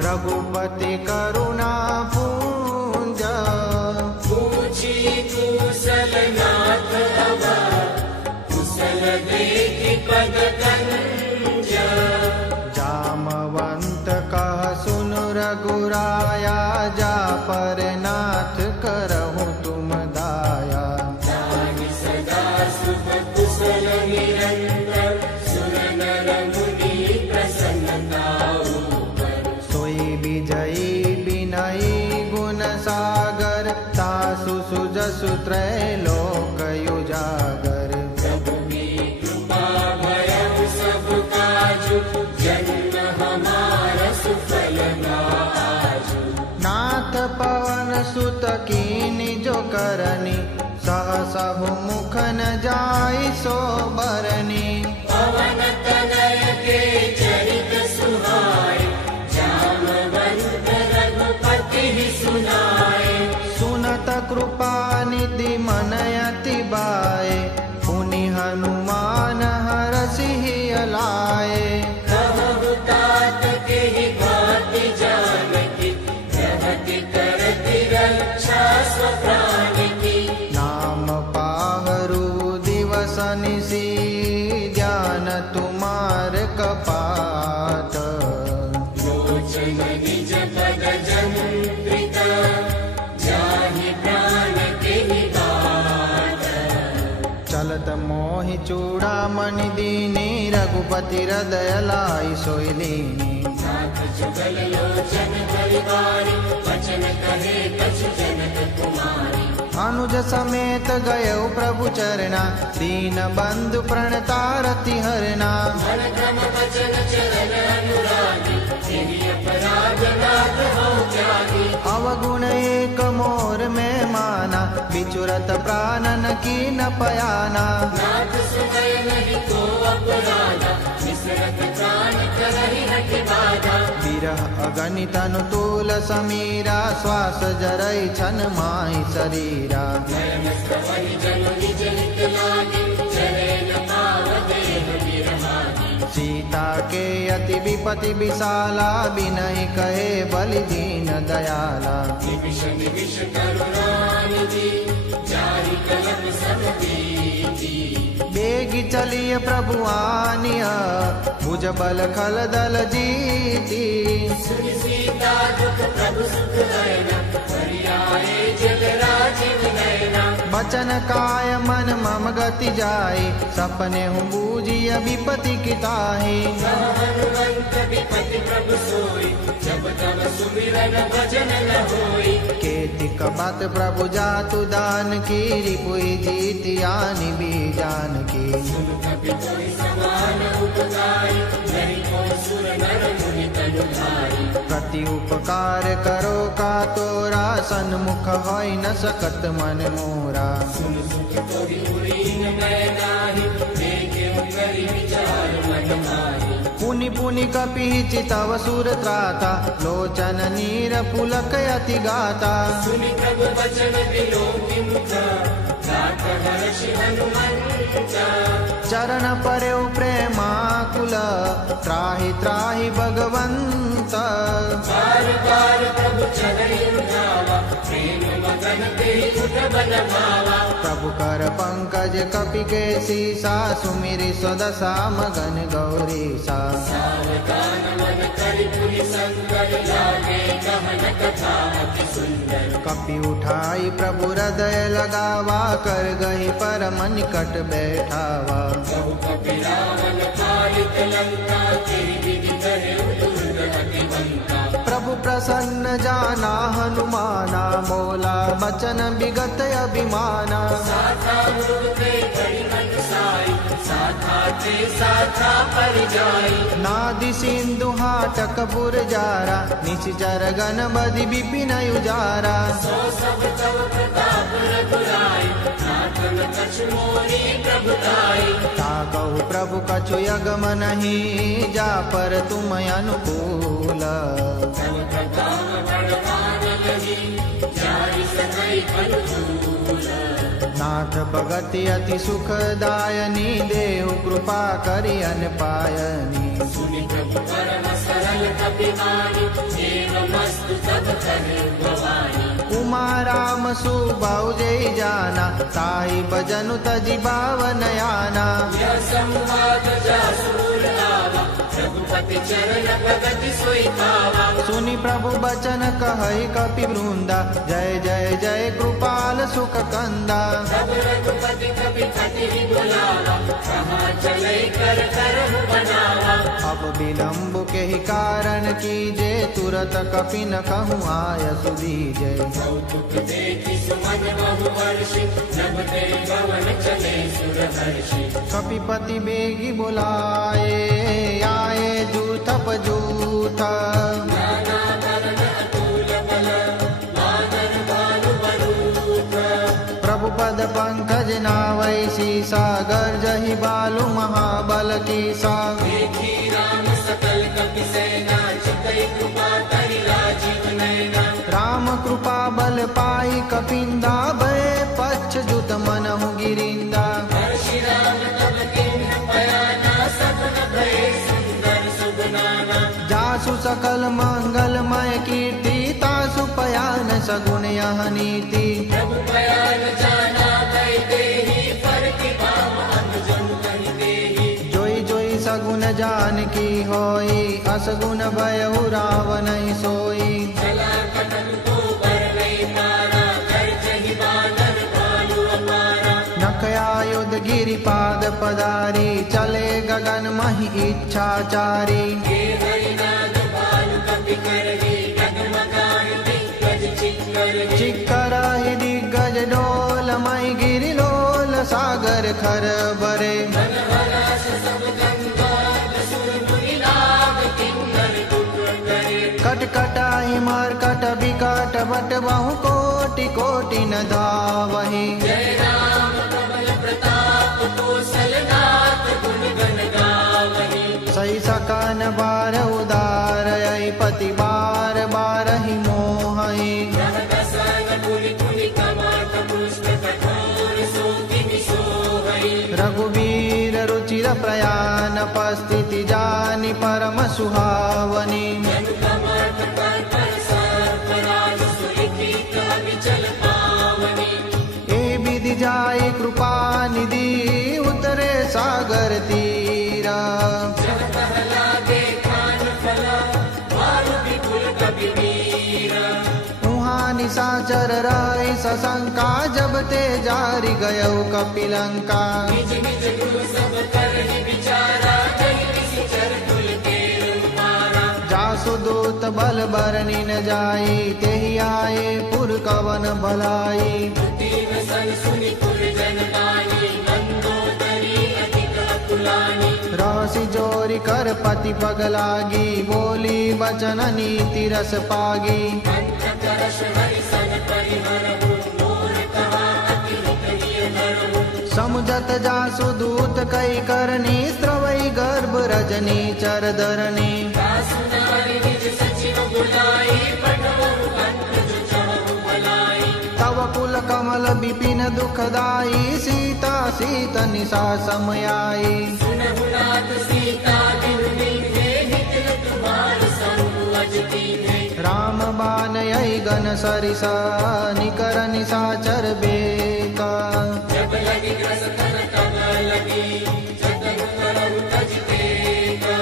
रघुपति करुणा पूंज। पूछी कुशल नाथ अवा, कुशल देखि पद कंज। जामवंत कह सुन रघुराया, जा पर नाथ करहु तुम दाया। जानि सदा शुभ कुशल निरंतर, सुर नर मुनि प्रसन्नता ऊपर। सोई विजयी विनयी गुण सागर, तासु सुजसु त्रैलोक उजागर। प्रभु की कृपा भयउ सब काजु, जन्म हमारा सुफल ना आजु। नाथ पवन सुत कीनि जो करनी, सहसा मुख न जाई सो बरनी। पवन तनय के चरित सुहाए, जामवंत रघुपति ही सुनाए। सुनत कृपा निधि मन अति बाए, पुनि हनुमान हरषि अलाए। कहु तात के ही भांति जानकी, रहति करति रक्षा स्वप्राण की। नाम पाहरु दिवस निसी, ज्ञान तुम्हार कपाट। लोचन निज पद जंत्रित, जाहि प्राण के निबाट। चलत मोहि चूड़ामणि दीनी, रघुपति हृदय लाई सोई लीनी। नाथ जुगल लोचन परिवारी, वचन कहे कछु जनक कुमारी। अनुज समेत गयउ प्रभु चरना, दीन बंधु प्रणतारति हरना। मन क्रम वचन चरण अनुरागी, तेहि अपराध नाथ हो जागी। अवगुण एक मोर में माना, बिचुरत प्राणन की न पयाना। नाथ सुनय नहीं को अपराधा, विसरत प्राण करहि हठ बाधा। विरह अगणित अनुतूल समीरा, श्वास जरई छन माहि शरीरा। नयन श्रवहि जनु निज हित लागे, चले न पाव देह बिरहागी। सीता के अति विपति विशाला, बिनहि कहे बलि दीन दयाला। निविष निविष करुणानिधि, जाहि कलप सब बीती। बेगी चलिए प्रभु आनिया, भुज बल खल दल जीती। सुनि सीता दुख प्रभु सुख लयना, परियाए जग राजीव नयना। बचन काय मन मम गति जाई, सपने हूँ बूझिय विपति किताही। हनुमंत विपति प्रभु सोई, जब तब सुमिरन भजन न होई। केतिक बात प्रभु जातु दान की, रिपुई जीति आनि भी जान की। सुन कपि कोई समान उपकारी, नहीं को सुर नर मुनि तन अति उपकार करो का तोरा, सन्मुख होय न सकत मन मोरा। सुन सुख तोहि उरीन मैं नाही, देखे करि विचार मन माही। पुनि पुनि कपि चितव सुर त्राता, लोचन नीर पुलक अति गाता। सुनि प्रभु वचन विलोकि मुख, जात हर्षि हनुमंता। चरण पर्यु प्रेमाकुल, त्राहि त्राहि भगवंत। बार बार प्रभु चरणि उठावा, प्रेम मगन तेहि उठ बल भावा। प्रभु कर पंकज कपि के सीसा, सुमिरि स्वदशा मगन गौरीसा। सावधान मन करि पुनि संकर, लागे गहन कथा अति सुंदर। कपि उठाई प्रभु हृदय लगावा, कर गही परम निकट बैठावा। बहु कपि रावण पालित लंका, तेहि विधि कहे दुर्ग अतिवंता। प्रभु प्रसन्न जाना हनुमाना, मोला बचन विगत अभिमाना। साथा मृग ते करि अनुसाई, साथा ते साथा परिजाई। नादि सिंधु हाटक बुरजारा, निश्चर गण बदि विपिन उजारा। सो सब तव प्रताप रघुराई, नाथन कछु मोहि प्रभुताई। ताकहु प्रभु कछु यगम नहीं, जा पर तुम अनुकूल। तव प्रताप बड़वान लगी, जाहि सकै अनुकूल। नाथ भगति अति सुखदायनी, देहु कृपा करि अन पायनी। सुनि प्रभु परम सरल कपिवाणी, एवमस्तु सब करे भवानी। उमा राम सुबाहु जय जाना, ताहि भजनु तजि भावन याना। यह संवाद जासु मूल आवा, रघुपति चरण भगति सोई पावा। सुनि प्रभु बचन कहै कपि वृंदा, जय जय जय कृपाल सुख कंदा। तब रघुपति कपि कति बुलावा, कहाँ चले कर करहु बनावा। अब विलम्ब के ही कारण कीजे, तुरत कपि न कहूँ आय सुदीजे। कौतुक देखि सुमन बहु वर्षि, नभ ते भवन चले सुर हर्षि। कपिपति बेगी बुलाए, आए जूथप जूथ। नाना वरण अतुल बल, वानर भालु बरूथ। प्रभु पद पंकज नावै सीसा, गर्जहि बालु महाबल कीसा। देखी राम सकल कपि सेना, चितई कृपा करि राजीव नैना। राम कृपा बल पाई कपिंदा, भय पच्छ जुत मनहु गिरिंदा। हर्षि राम तब किन्ह पयाना, सगुन भय सुंदर सुगुनाना। जासु सकल मंगलमय कीर्ति, तासु पयान सगुन यह नीति। प्रभु पयान जाना कहि देहि, पर कृपा अनुजन कहि देहि। जोई जोई सगुन जान की होई, असगुन भयउ रावण सोई। चला कटन को बर नहीं पारा, कर जहि बानर भालु अपारा। नखया युध गिरिपाद पदारी, चले गगन महि इच्छाचारी। हे हरिनाथ भालु कपि करहि, डगमगाहि दिग्गज चिक्करहि। चिक्करहि दिग्गज डोल, मई गिरिलोल सागर खर बरे। मन हरास सब गंधर्व, सुर मुनि लाग किन्नर तुक करे। कट कटाहि मरकट विकट, बट बहु कोटि कोटि न धावहि। जय राम प्रबल प्रताप, कौशलनाथ गुण गण गावहि। सही सकन बार उदार, पति बार बार ही मोहि। रह दसन पुनि पुनि कमाट, पुष्ट कठोर सोतिनि सोहै। रघुवीर रुचिर प्रयाण, पस्थिति जानि परम सुहावनी। जनु कमाट कर पर सर्प राज, सुलिखित अविचल पावनी। ए विधि जाय कृपा निधि, उतरे सागर तीरा। जब कहलागे खान फला, वारु विपुल कपि मीरा। उहाँ निशाचर रहि सशंका, जब ते जारि गयौ कपिलंका। निज निज गुरु सब करहि विचारा, कहि निश्चर कुल के मारा। जासु दूत बल बरनि न जाई, तेहि आए पुर कवन भलाई। दीन सन सुनि पुर जन बानी, मंदोदरी अधिक अकुल फलानी रहसी जोरी कर पति पग लागी बोली वचन नीति रस पागी कंठ करश हरि सन परिहरहु मोर कहा अति हित हिय धरहु समुझत जासु दूत कई करनी स्रवई गर्भ रजनी चर धरनी दासु नारी निज सचिव बुलाई पठवहु पंकज चढ़हु भलाई तव कुल कमल विपिन दुखदाई सीता सीत निशा समयाई सुनहु नाथ सीता बिनु नीते हित तुम्हार संग अजती है राम बान यही गन सरिसा निकर निशाचर बेका जब लगी ग्रस तन तब लगी जतन करहु तजतेगा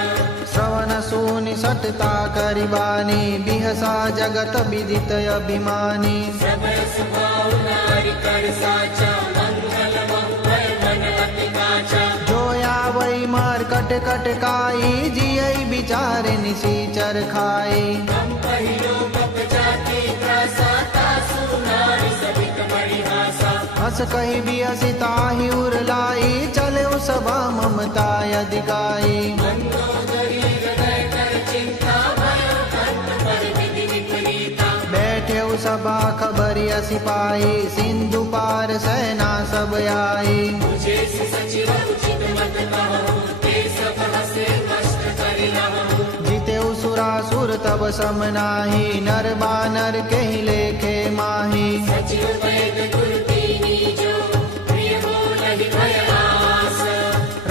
श्रवण सुनि सटता करिबानी बिहसा जगत विदित अभिमानी समय स्वभाव नारी कर साचा मंगल मंगल मन अति काचा जोया वही मार कट कट काई जियई विचार निशीचर खाई हम पहिलो बप जाति त्रासा सुनारी सबित परिहासा हस कही बिहसिता ही उरलाई चले सभा ममता अधिकाई मंदोदरी हृदय कर चिंता भयो कंठ पर विधि विपरीता बैठे सभा खबरिया सिपाही सिंधु पार सेना सब आई मुझे सचिव उचित मत कहो ते सब हसे कष्ट करि रहु जीते सुरासुर तब सम नाही नर बानर के लेखे माही सचिव वैद गुरु कीनी जो प्रिय बोलहि भय आस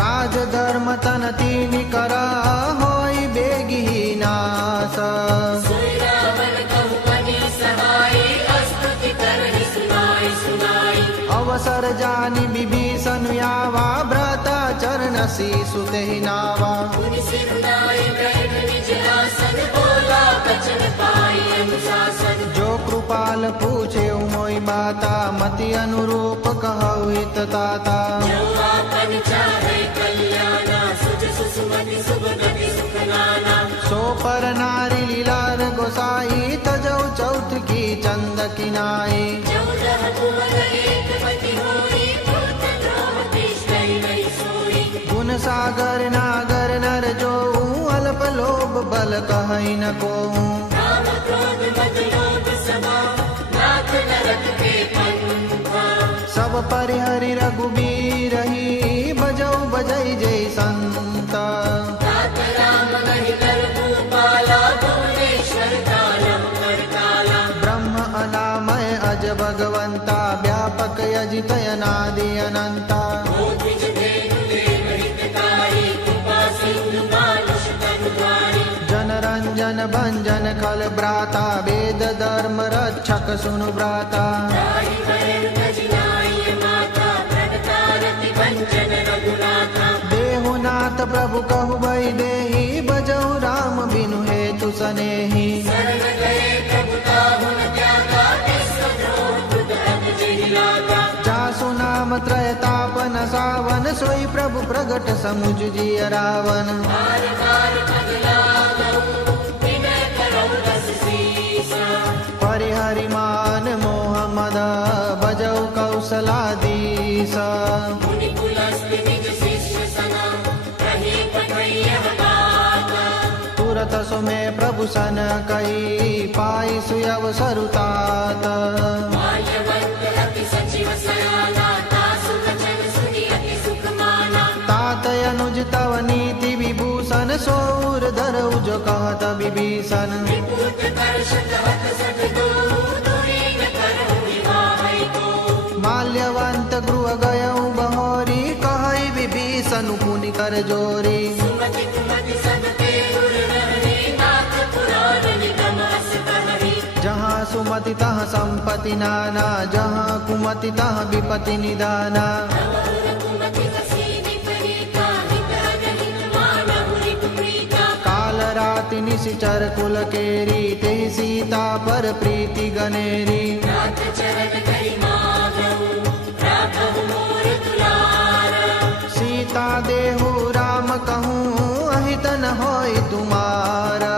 राज धर्म तन तीन करा होई बेगी नास सोई रावण कहु बनी सहाय स्तुति करहि सुनाई सुनाई अवसर जानी विभीषण यावा व्रता चरण शीसु तेहि नावा मुनि सिरुनाई बैठ निज आसन बोला बचन पाई अनुशासन जो कृपाल पूछे मोई बाता मति अनुरूप कहु हित ताता जो आपन चाहे कल्याणा सुज सुसुमति शुभ गति सुख नाना सो पर नारी लीलार गोसाई तजौ चौथ की चंद किनाई चौदह भुवन एक पति होई भूत द्रोह तिष्ठै नहीं सोई गुण सागर नागर नर जो अल्प लोभ बल कहई न को काम क्रोध मद लोभ सभा नाथ नरक के पंथा सब परिहरि रघुबीर ही बजौ बजई जय संत तात राम नहीं कर भूपाला भुवनेश्वर कालम कर काला ब्रह्म अनामय अज भगवंता व्यापक अजित अनादि अनंता द्विज धेनु देव हितकारी कृपा सिंधु मानुष तनुधारी जन रंजन भंजन खल भ्राता वेद धर्म रक्षक सुनु भ्राता राही वरण गजनाई माता प्रगटारति भंजन रघुनाथा देहुनाथ प्रभु कहु भई देहि बजौ राम बिनु हेतु सनेहि शरण गए प्रभु ताहुन त्यागा विश्वद्रोह कृत अब जेहि लागा जासु नाम त्रयतापन सावन सोई प्रभु प्रगट समुझ जिय रावण बार बार पग लागहु विनय करहु रस सीसा परिहरि मान मोह मद बजौ कौशलाधीश मुनि कुलस्थ निज शिष्य सना रही पठैयह बात तुरत सुमे प्रभु सन कही पाई सुयव सरुतात माल्यवंत अति सचिव सयाना तासु वचन सुनि अति सुख माना तात अनुज तव नीति विभूषण सौर धरऊ जो कहत विभीषण विभूत कर्षक हत सठ दो दूरी न करहु विवाहै को माल्यवंत गृह गयऊ बहोरी कहई विभीषण पुनि कर जोरी सुमति कुमति सब ते उर रहने नाथ पुराण निगम अस कहरी जहाँ सुमति तहाँ संपत्ति नाना जहाँ कुमति तहाँ विपत्ति निदाना नवहुर कुमति हसी विपरीता हित अगणित मानहु रिपुप्रीता काल राति निशिचर कुल केरी ते सीता पर प्रीति गनेरी नाथ चरण करि माधव राखहु मोर दुलारा सीता देहु राम कहूँ अहित न होय तुम्हारा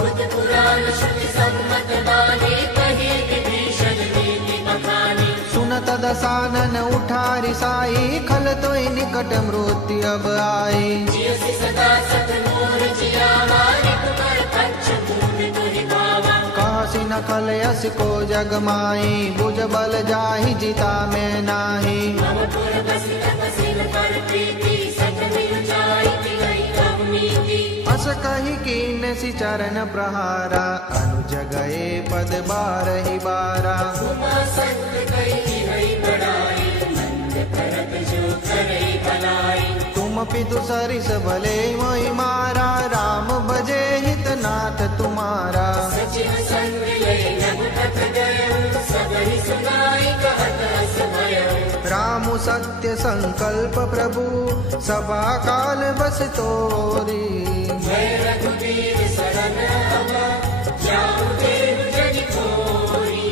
बुध पुराण श्रुति सम्मत बानी कही विभीषण नीति बखानी सुनत दसानन उठारी साई खल तो निकट मृत्यु अब आई। जियसि सदा सत मोर जियावा निकुकर पंच भूमि तुहि पावा। काशी न खल यस को जग माई बुझ बल जाहि जिता में नाही। मम पुर बसि तपसिल कर प्रीति सत मिल जाई तिलई कब नीति। अस कही कीन सि चरण प्रहारा अनुज गए पद बारहि बारा। उमा संग कई हई बड़ाई मंद करत जो करई भलाई। तुम पितु सरिस भले मोहि मारा राम भजे हित नाथ तुम्हारा। सचिव संग लय रघुपत गयो सबहि सुनाई कहत अस भयो। राम सत्य संकल्प प्रभु सभा काल बस तोरी। जय रघुवीर शरण अब जाऊ देव जनि कोरी।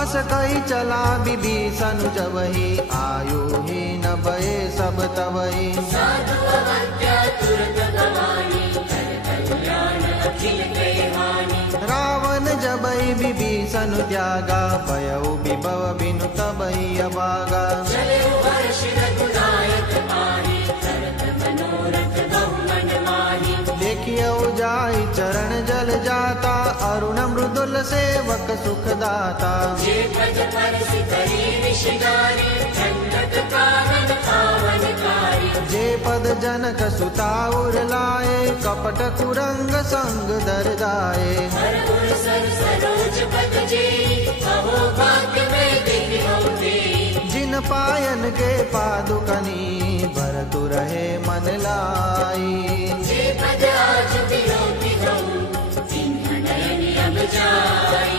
अस कही चला विभीषण जबहि आयु ही न भये सब तबहि। साधु अवज्ञा तुरत भवानी कर कल्याण अखिल कई हानि। रावण जबहि विभीषण त्यागा भयउ विभव बिनु तबहि अभागा। चले हर्ष रघुनायक पाहि करत मनोरथ बहु मन माहि। देखियौ जाई चरण जल जाता अरुण मृदुल सेवक सुखदाता। जे पद परसि करी ऋषिगारी ठंडक कानन पावनकारी। जे पद जनक सुता उर लाए कपट कुरंग संग दर दाए। हर उर सर सरोज पद जेई अहो भाग्य में देखि हौ देई। जिन पायन के पादुकनी भरतु रहे मन लाई। जे पद आज बिलोकी हूँ तिन्ह नयन अब जाई।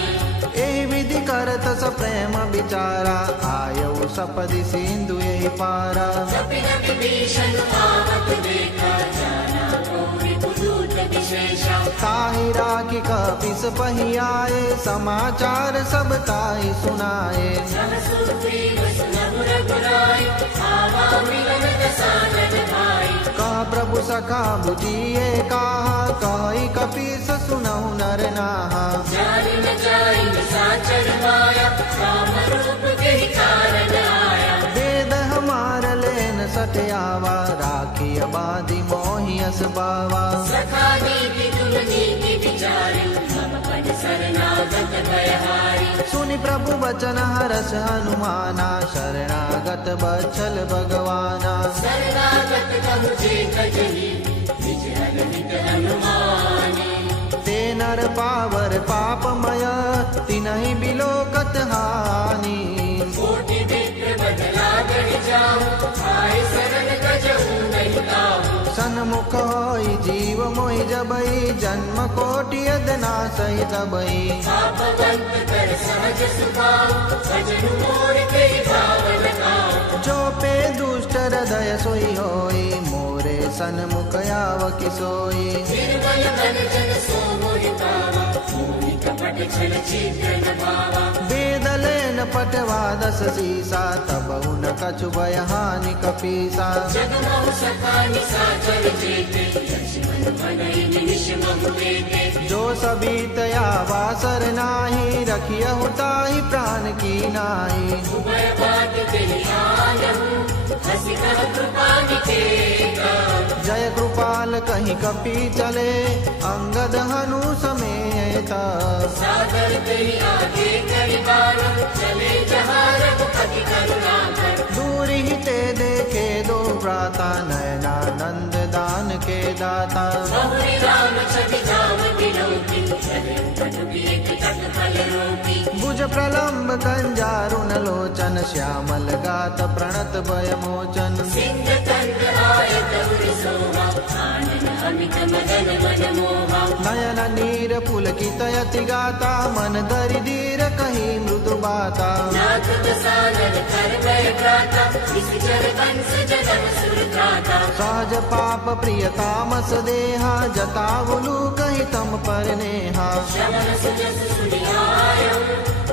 एहि विधि करत स प्रेम विचारा आयौ सपदि सिंधु यही पारा। कपिन विभीषण आवत देखा जाना कोरि कुरूप विशेषा। ताहि राखी कपिस पहि आए समाचार सब ताहि सुनाए। सब सुग्रीव सुनहु रघुराई आवा मिलन दसानन भाई। कह प्रभु सखा बुझिए कहा कहि कपीस सुनहु नर नाहा। जानि न जाई निशाचर माया राम रूप के ही कारण आया। वेद हमार लेन सटयावा राखी बाधि मोहि अस बावा। सखा नीति तुम नीति विचारी मम पद शरणागत भयहारी। सुनि प्रभु वचन हरस हनुमाना शरणागत बच्छल भगवाना। शरणागत कहु जे कजही निज हित हनुमानी। ते नर पावर पापमय तिनहि बिलोकत हानि। कोटि विप्र बदला गढ़ जाऊं आए शरण गजहु नहीं ताहू। सन्मुख होई जीव मोहि जबहि जन्म कोटि अदना सहि तबहि। पापवंत कर सहज सुभाव भजनु मोर कई भावन आऊ। जो पे दुष्ट हृदय सोई होई मोरे सन्मुख आव कि सोई। निर्मल मन जन सो मोहि पावा मोहि कपट छल छिद्र न भावा। वेद लेन पटवा दस सीसा तबहु न कछु भय हानि कपीसा। जगमोह सखा निशाचर जेते लक्ष्मण बनई निमिष महु लेते। जो सबीत आवासर नाही रखियहु ताहि प्राण की नाहि। उभय बात तेहि आनहु हसि कह कृपा निकेता। जय कृपाल कहीं कपि चले अंगद हनु समेत। सागर तेहि आगे करि बाण चले जहाँ रघुपति करुणाकर। दूरि ही ते देखे दो भ्राता नयनानंद दान के दाता। बहुरि राम छवि धाम बिलोकी चले कटुकी एक तट फल रोकी। भुज प्रलम्ब कंजारुन लोचन श्यामल गात प्रणत भय मोचन। सिंह तंत्र आय गौरी सोहा आनन अमित मदन मन मोहा। नयन नीर पुलकित यति गाता मन दरि धीर कही मृदु बाता। नाथ दसानन कर भय भ्राता निश्चर कंस जगत सुर त्राता। सहज पाप प्रिय तामस देहा जतावलु कही तम पर नेहा। श्रवण सुजस सुनि आयो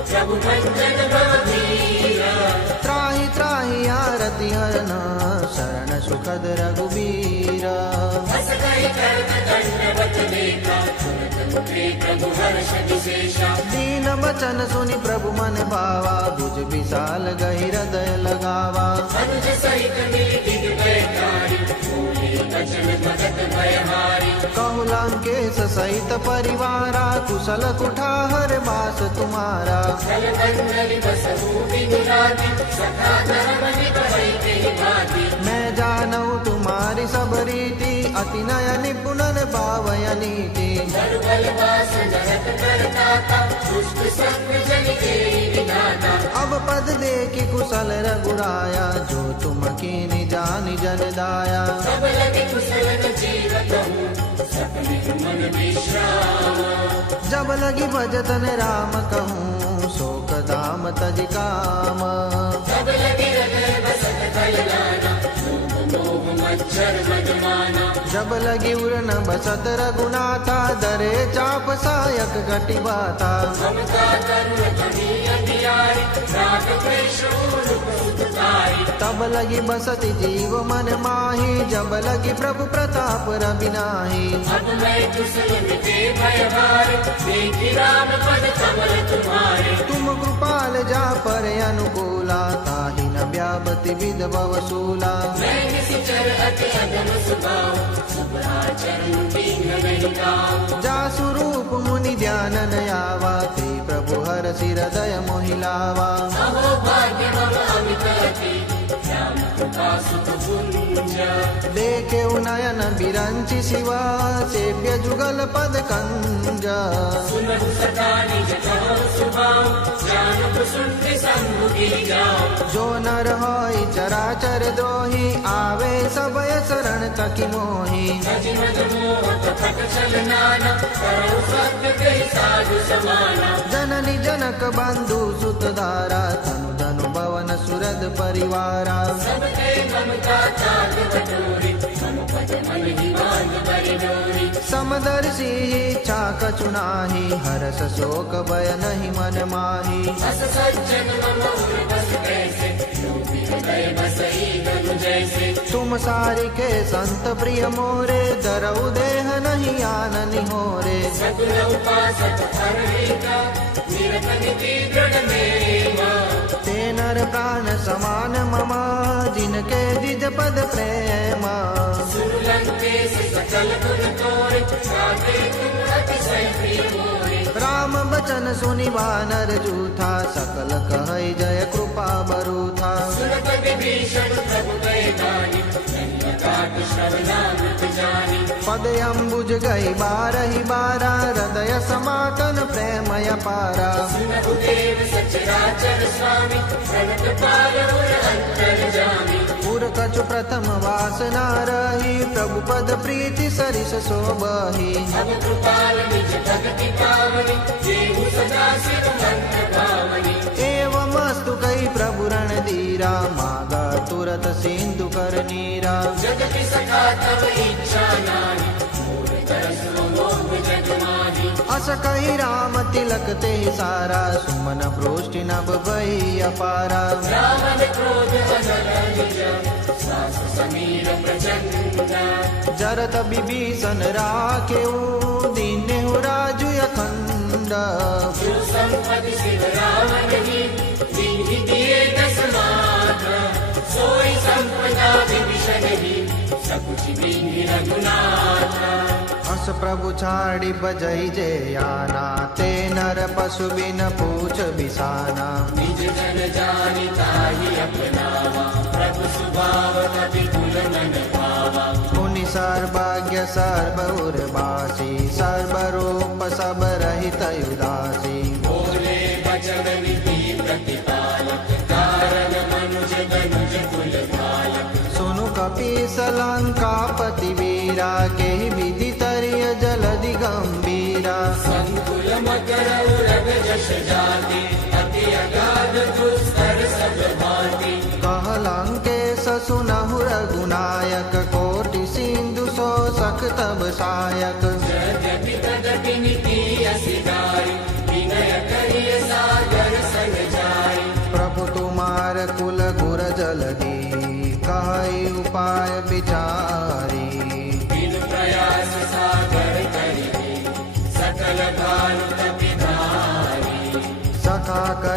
प्रभु भंजन बलबीरा। त्राहि त्राहि आरति हरन शरण सुखद रघुबीर। हस गए कर्म दंडवत देखा तुरत मुखे प्रभु हर्ष विशेषा दीन बचन सुनि प्रभु मन भावा भुज विशाल गहि हृदय लगावा अनुज सहित मिल दिग्भयकारी बोले वचन भगत भयहारी कहु लंकेश सहित परिवारा कुशल कुठार वास तुम्हारा कल बंधन बसहु बिनुराती सखा धर्म निभई तेहि भांति मैं जानऊ तुम्हारी सब रीति अति नय निपुणन भावय नीति बल वास नरक करताता दुष्ट संग जन के विधाता अब पद देखि कुशल रघुराया जो तुम कीनि जानि जन दाया सब लगे कुशल जीवत हूँ सपने मन विश्राम जब लगी भजतन राम कहूँ शोक दाम तज काम सब लगे हृदय बसत कल्याणा मोह मच्छर मदमाना जब लगी उड़न बसत रघुनाथा दरे चाप सायक घटी बाता ममता तरुण कभी अंधियारी राग द्वेष रूप उतारी तब लगी बसति जीव मन माही जब लगी प्रभु प्रताप रवि नाही अब मैं कुशल मिटे भय भार देखी राम पद कमल तुम्हारे तुम कृपाल जा पर अनुकूला ताहि न व्यापति विध भवसूला मैं निश्चर अति अगम सुभाव शुभराचरण दीन नहीं गाँव जा स्वरूप मुनि ध्यान नयावा ते प्रभु हर हृदय मोहिलावा अहो भाग्य मम अमित अति राम कृपा सुख पुंज देखे नयन बिरंचि शिवा सेव्य जुगल पद कंज सुनहु सदा निज कहो सुभाव जानक सुनते सम्मुखी जाओ जो नर होई चराचर द्रोही आवे सबय शरण तकी मोही सजि मद मोह कपट छल नाना करो सत्य कहि साधु समाना जननी जनक बंधु सुत धारा तनु धनु भवन सुरद परिवारा सबके ममता ताक बटोरी मम पद मन ही बांध बरि डोरी समदर्शी इच्छा कछु नाही हरस शोक भय नहीं मन माही अस सज्जन मम उर बस कैसे लोभी हृदय बसई गनु जैसे तुम सारिके संत प्रिय मोरे दरऊ देह नहीं आननि होरे सगुण उपासक हरिका निरतन की दृढ़ नेमा ते नर प्राण समान मम जिनके द्विज पद प्रेम सुरलंकेश सकल गुण तोरे गाते तुम अतिशय प्रिय मोरे राम बचन सुनि वानर जूथा सकल कहै जय कृपा बरूथा सुरत विभीषण प्रभु गए दानी काट श्रवणामृत जानी पद अम्बुज गई बारहि बारा हृदय समातन प्रेमय पारा सुनहु देव सचराचर स्वामी प्रणत पाल उर अंतर जामी पुर कछु प्रथम वासना रही प्रभु पद प्रीति सरिस शोभहि अब कृपाल निज भक्ति पावनी देहु सदा शिव मंत्र भावनी एवमस्तु कई प्रभु रण धीरा मागा तुरत सिंधु कर नीरा जगति सखा तव इच्छा नानी मोर तरस मोह जग माही अस कही राम तिलक ते सारा सुमन प्रोष्टि नभ भई अपारा रावण क्रोध अनल निज सास समीर प्रचंड जरत विभीषण राखेऊ दीन्हु राजु अखंड जो संपत्ति शिव रावण ही दीन्हि दिए दस मात्र सोई संपदा विभीषण ही सकुच दीन्हि रघुनाथ अस प्रभु छाड़ी बजई जे आना ते नर पशु बिन पूछ बिसाना निज जन जानि ताहि अपनावा प्रभु सुभाव कपि कुल मन भावा मुनि सर्वज्ञ सर्वउर्वासी सर्वरूप सब रहित उदासी बोले बचन नीति प्रतिपालक कारण मनुज धनुज कुल पालक सुनु कपीस लंकापति वीरा के विधि तरिय जलधि गंभीरा संकुल मकर उरग जश जाति अति अगाध दुस्तर सब भांति कह लंकेश सुनहु रघुनायक कोटि सिंधु शोषक तब सायक जगति तदपि नीति असिधारी विनय करिय सागर सन जाई प्रभु तुम्हार कुल गुर जलधि कहई उपाय विचारी बिनु प्रयास सागर करिबे सकल भाग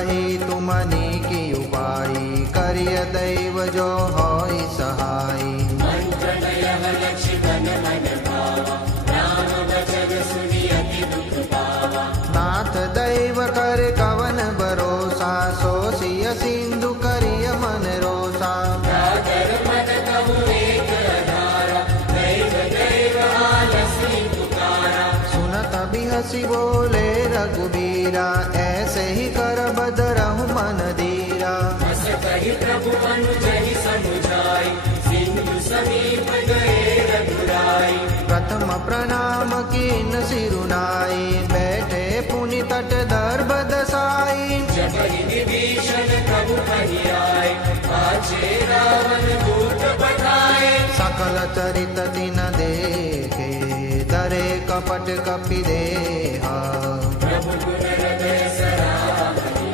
कही तुमनी की उपाई, करिय दैव जो होई सहाई। मंत्र लयः लक्ष्मण मन भावा, राम वचन सुनि अति दुख पावा। नाथ दैव कर कवन भरोसा, सोसिय सिंधु करिय मन रोसा। सागर मद कहु एक अधारा, दैव दैव आलसी पुकारा। सुनत बिहसी बोले रघुबीरा, ऐसे ही कर बदरहु मन धीरा। बस कहि प्रभु अनुजहि समुझाई, सिंधु समीप गए रघुराई। प्रथम प्रणाम कीन सिरुनाई, बैठे पुनि तट दर्भ दसाई। जब विभीषण प्रभु कहि आए, पाछे रावण दूत पठाए। सकल चरित दिन देखे, दरे कपट कपि देहा। प्रभु गुण हृदय सरावहि,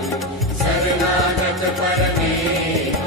शरणागत परमेहा।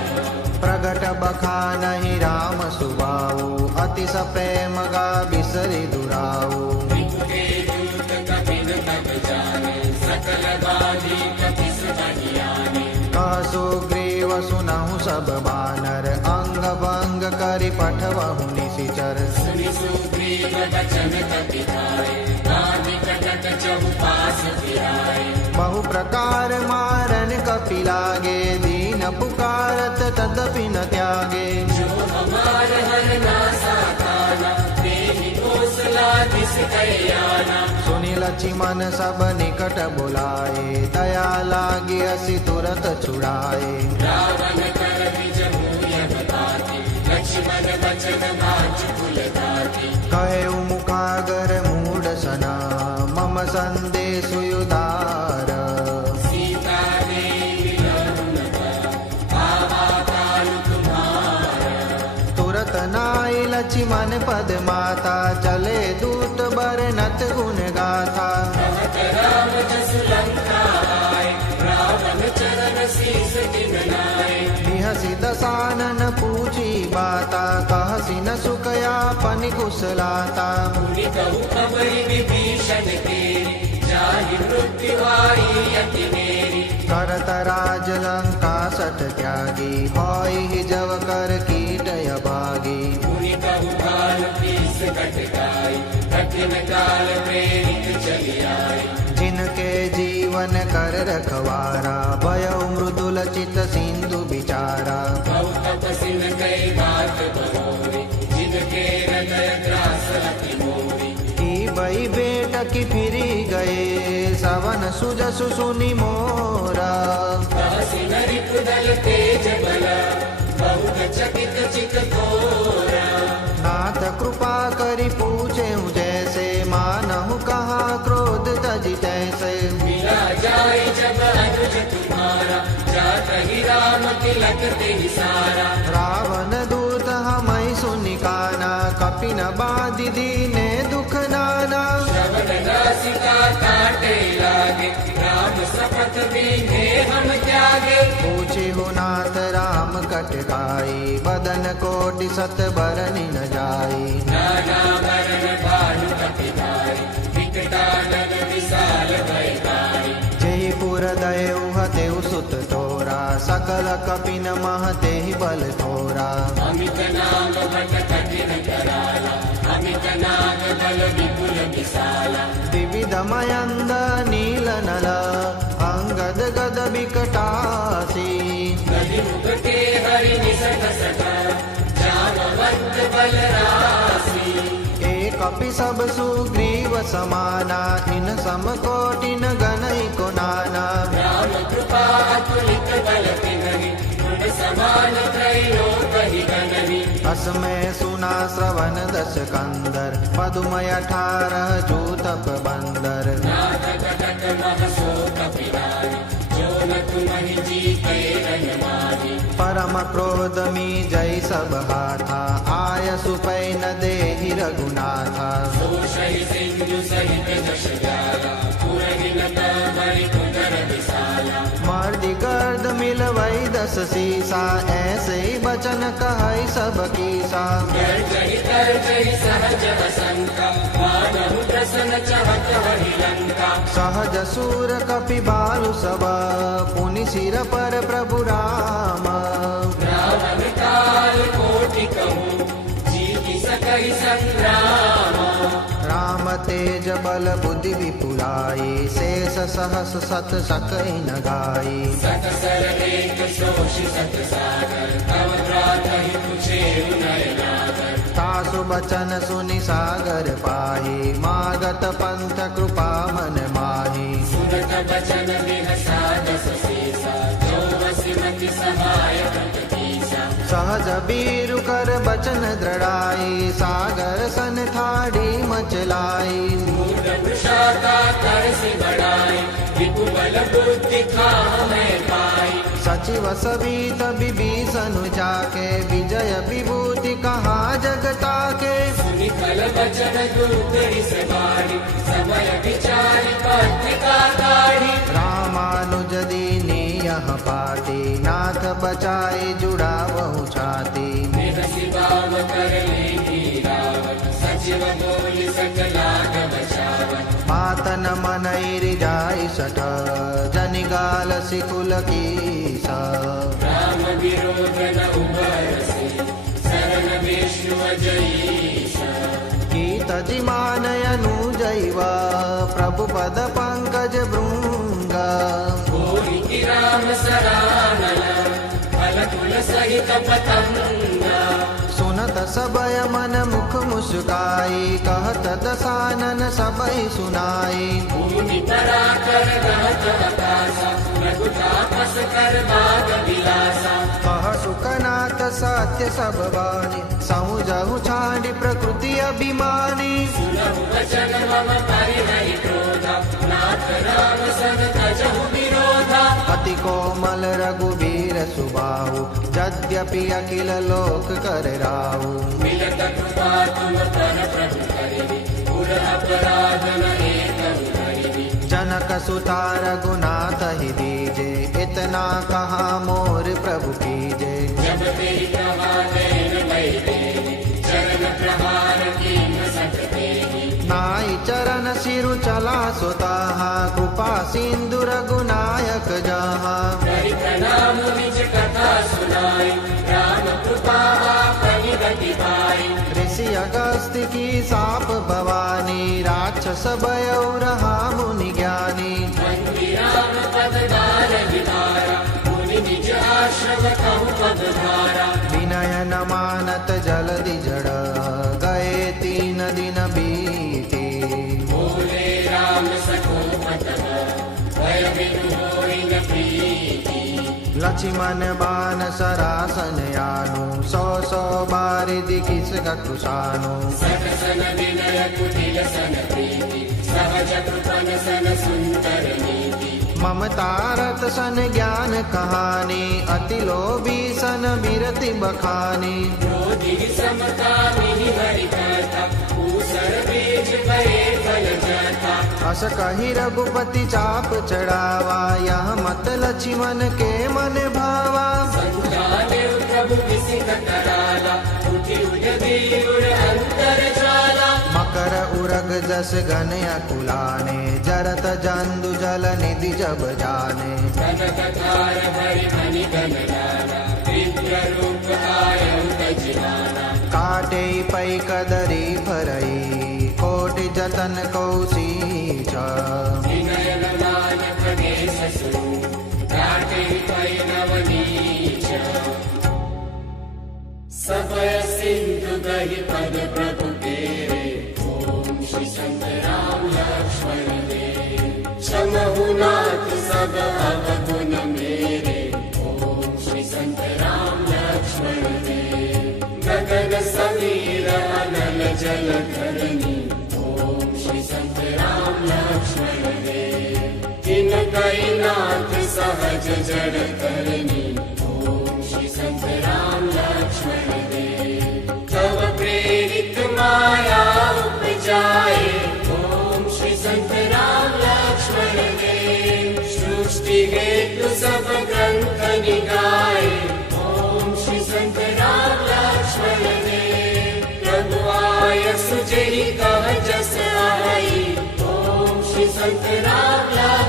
प्रगट बखानहि राम सुबाऊ, अतिश प्रेम गा बिसरि दुराऊ। विपुते दूत कपिन तब जाने, सकल बाधी कपि सुनि आने। कह सुग्रीव सुनहु सब बानर, अंग भंग करि पठवहु निशिचर। सुनि सुग्रीव बचन कपि खाए, बाँधि कटक चहुपास फिराए। बहु प्रकार मारन कपि लागे, दीन पुकारत तदपि न त्यागे। जो हमार हर नासा खाना, तेहि कौशला दिस कल्याणा। सुनि लक्ष्मण सब निकट बुलाए, दया लागी असी तुरत छुड़ाए। रावण कर निज भूयः बाती, लक्ष्मण बचन बाँझ कुल धाती। कहे मुखागर मूढ़ सना, मम संदेश उदार। सीता देवी लहुन बर, आवा काल तुम्हारा। तुरत नाई लक्ष्मण पद माता, चले दूत बरनत गुण गाथा। कहत राम जसु लंका आए, रावण चरण शीस दिन नाए। बिहसि दसानन पूछी बाता, कहसि न सुकया पनि कुशलाता। मुनि कहु खबरि विभीषण केरि, जाहि मृत्यु आई अति मेरी। करत राज लंका सठ त्यागी, होई जव कर कीटय भागी। मुनि कहु काल पीस कटकाई, कठिन काल प्रेरित चली आई। जिनके जीवन कर रखवारा, भयउ मृदुल चित सिंधु बिचारा। बहु तपसिन कई बात बहोरी, जिनके हृदय त्रास अति मोरी। की बई बेट की फिरी गए, सवन सुजसु सुनि मोरा। दासी नरिपुदल तेज बला, बहुत चकित चित थोरा। नाथ कृपा करि पूछे जैसे, मानहु कहा क्रोध तजि तैसे। मिला जाय जब अनुज तुम्हारा, जातहि राम तिलक तेहि सारा। रावण दूत हमहि सुनि काना, कपिन बाधि दीने दुख नाना। श्रवण नासिका काटे लागे, राम शपथ दीने हम त्यागे। पूछे हो नाथ राम कट गाई, बदन कोटि सत बरनि न जाई। नाना वरण भानु कपि धारी, विकटानन विशाल भयकारी। जेहि पुर दयउ हतेउ सुत तोरा, सकल कपिन महते ही बल थोरा। अमित नाम भट कठिन कराला, अमित नाम बल विपुल विशाला। विविध मयंद नील नल, अंगद गद विकटासी। नदि मुखते हरि निसट सटा, जामवंत बल राशि। एक कपि सब सुग्रीव समाना, इन सम कोटिन गणई को नाना। राम कृपा अतुलित बल तिन्हि, गुण समान त्रैलोक हि गणहि। असमय सुना श्रवण दस कंदर, पदुमय 18 जूतप बंदर। नाथ कटक मह शोक पिराई, जो न तुम्हि जीते रन माही। परम क्रोध मी जय सब हाथा, आय सुपै न देहि रघुनाथा। सोषहि सिंधु सहित जश जाला, पुरहि न तमरि कुदर विशाला। मर्दि गर्द मिलवै 10 सीसा, ऐसे ही बचन कहै सब कीसा। गर्जहि तर्जहि सहज बसंका, मानहु प्रसन चहत वहि लंका। सहज सूर कपि बालु सब पुनि सिर पर प्रभु राम। रावण काल कोटि कहूँ जीति सकहि संग्राम। राम तेज बल बुद्धि विपुलाई शेष सहस सत सकहि न गाई। सत सर एक शोषि सत सागर तव त्राहि पुछेउ नर नागर। तासु बचन सुनि सागर पाहि मागत पंथ कृपा मन माहि। सुनत बचन विहसादस शेषा जो वसिमति सहाय प्रतीसा। सहज बीरु कर बचन दृढ़ाई सागर सन ठाड़ी मचलाई। मूढ़ वृषाका कर सि बढ़ाई विपुबल बुद्धि खामे पाई। सचिव सवित विभीषण जाके विजय विभूति कहाँ जगता के। सुनि खल बचन दुर्धरि सवारी समय विचारि पत्रिका काढ़ी। रामानुज दीनी यह पाती नाथ बचाए जुड़ावहु छाती। बिहसि बाम कर लेहि रावण सचिव बोलि सकलाग बचावन। मातन मनैरि जाय सठ जनि गाल सिकुल कीस। राम विरोध न उबरसि शरण विष्णु अजईस। गीत जिमान अनुजैव प्रभु पद पंकज भृंग। होई कि राम सरानन फल कुल सहित पतंग। सुनत सबय मन मुख मुस्काई कहत दसानन सबय सुनाई। भूमि पराकर रहत आकाशा रघुतापस कर भाग विलासा। कह सुकनाथ सत्य सब बानी समुझहु छांडी प्रकृति अभिमानी। सुनहु वचन मम परिहरि क्रोधा नाथ राम सन तजहु विरोधा। अति कोमल रघुवीर सुबाहु यद्यपि अखिल लोक कर राहु। मिलत कृपा तुम पर प्रभु करिबि पुर अपराध न एकहु करिबि। जनक सुता रघुनाथ ही दीजे इतना कहा मोर प्रभु कीजे। जब तेरी कहा नैन भई देहि चरण प्रहार कीन सकतेहि। नाई चरण सिरु चला सुताहा कृपा सिंधु रघुनायक जहा। करि प्रणाम निज कथा सुनाई राम कृपा आपहि गति पाई। ऋषि अगस्त्य की साप भवानी राक्षस भयो रहा मुनि ज्ञानी। वंदि राम पद दार विहारा मुनि निज आश्रम कहु पद धारा। विनय न मानत जलदि जड़ गए 3 दिन बीती। बोले राम सकोपत भय बिनु होई न प्रीति। लक्ष्मण बान सरासन यानु 100 बार दिखिस कटुसानु। सतसन विनय कुटिल सन प्रीति सहज कृपन सन सुंदर नीति। ममतारत सन ज्ञान कहानी अति लोभी सन बिरति बखानी। क्रोधी समता मिहि हरि कथा ऊसर बीज भये फल जथा। अस कहि रघुपति चाप चढ़ावा यह मत लक्ष्मण के मन भावा। संताने प्रभु विसित कराला उठि उजदी उड़ अंतर ज्वाला। मकर उरग जस घन अकुलाने जरत जंदु जल निधि जब जाने। कनक धार भरि मणि गण लाला विद्र रूप आयउ तजिलाना। काटे पै कदरी फरई कोटि जतन कौशीच। विनय मान प्रदेश सुनु काटे पै नवनीच। सबय सिंधु गहि पद प्रभु केरे ओम श्री संत राम लक्ष्मण देव। क्षमहु नाथ सब अवगुण मेरे ओम श्री संत राम लक्ष्मण देव। गगन समीर अनल जल धरनी ओम श्री संत राम लक्ष्मण देव। तिनकहि नाथ सहज जड़ करनी ओम श्री संत राम लक्ष्मण देव। तव प्रेरित माया उपजाए ओम श्री संत राम लक्ष्मण देव। सृष्टि हेतु सब ग्रंथ निगाए ओम श्री संत राम लक्ष्मण देव। प्रभु आय सुजहि कह जस आई ओम श्री संत राम लक्ष्मण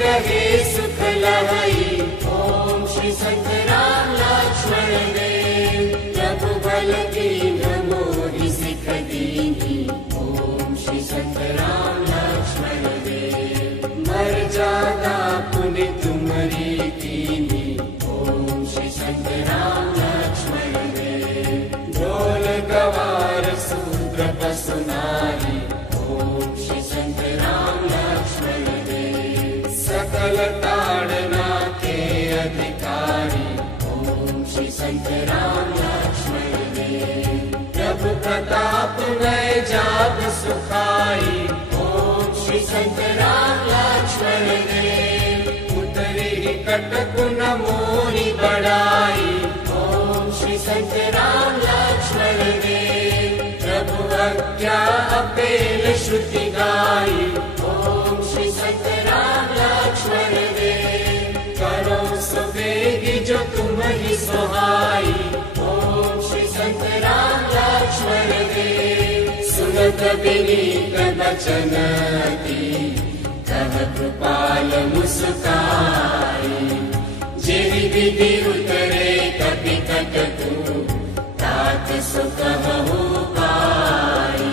रहे सुख लहई। ओम श्री संत राम लक्ष्मण देव, प्रभु बल दीन मोहि सिख दीनी। ओम श्री संत राम लक्ष्मण देव, मर्यादा पुनि तुम्हारी कीनी। ओम श्री संत राम लक्ष्मण देव, ढोल गवार शूद्र पशु नारी। ओम श्री संत राम लक्ष्मण देव, सकल ताड़ना के अधिकारी। ओम श्री संत राम लक्ष्मण देव, प्रभु प्रताप में जाग सुखाई। ओम श्री संत राम लक्ष्मण देव, उतरी कटक न मोरी बढ़ाई। ओम श्री संत राम लक्ष्मण देव, प्रभु आज्ञा अपेल श्रुति गाई। ओम श्री संत राम लक्ष्मण देव, करो सुवेगी जो तुम ही सुहाई। ओम श्री संत राम लक्ष्मण देव, सुनत विनीत बचन अति, कह कृपाल मुस्काई। जेहि विधि उतरे कपि कटकु, तात सुख बहु पाई।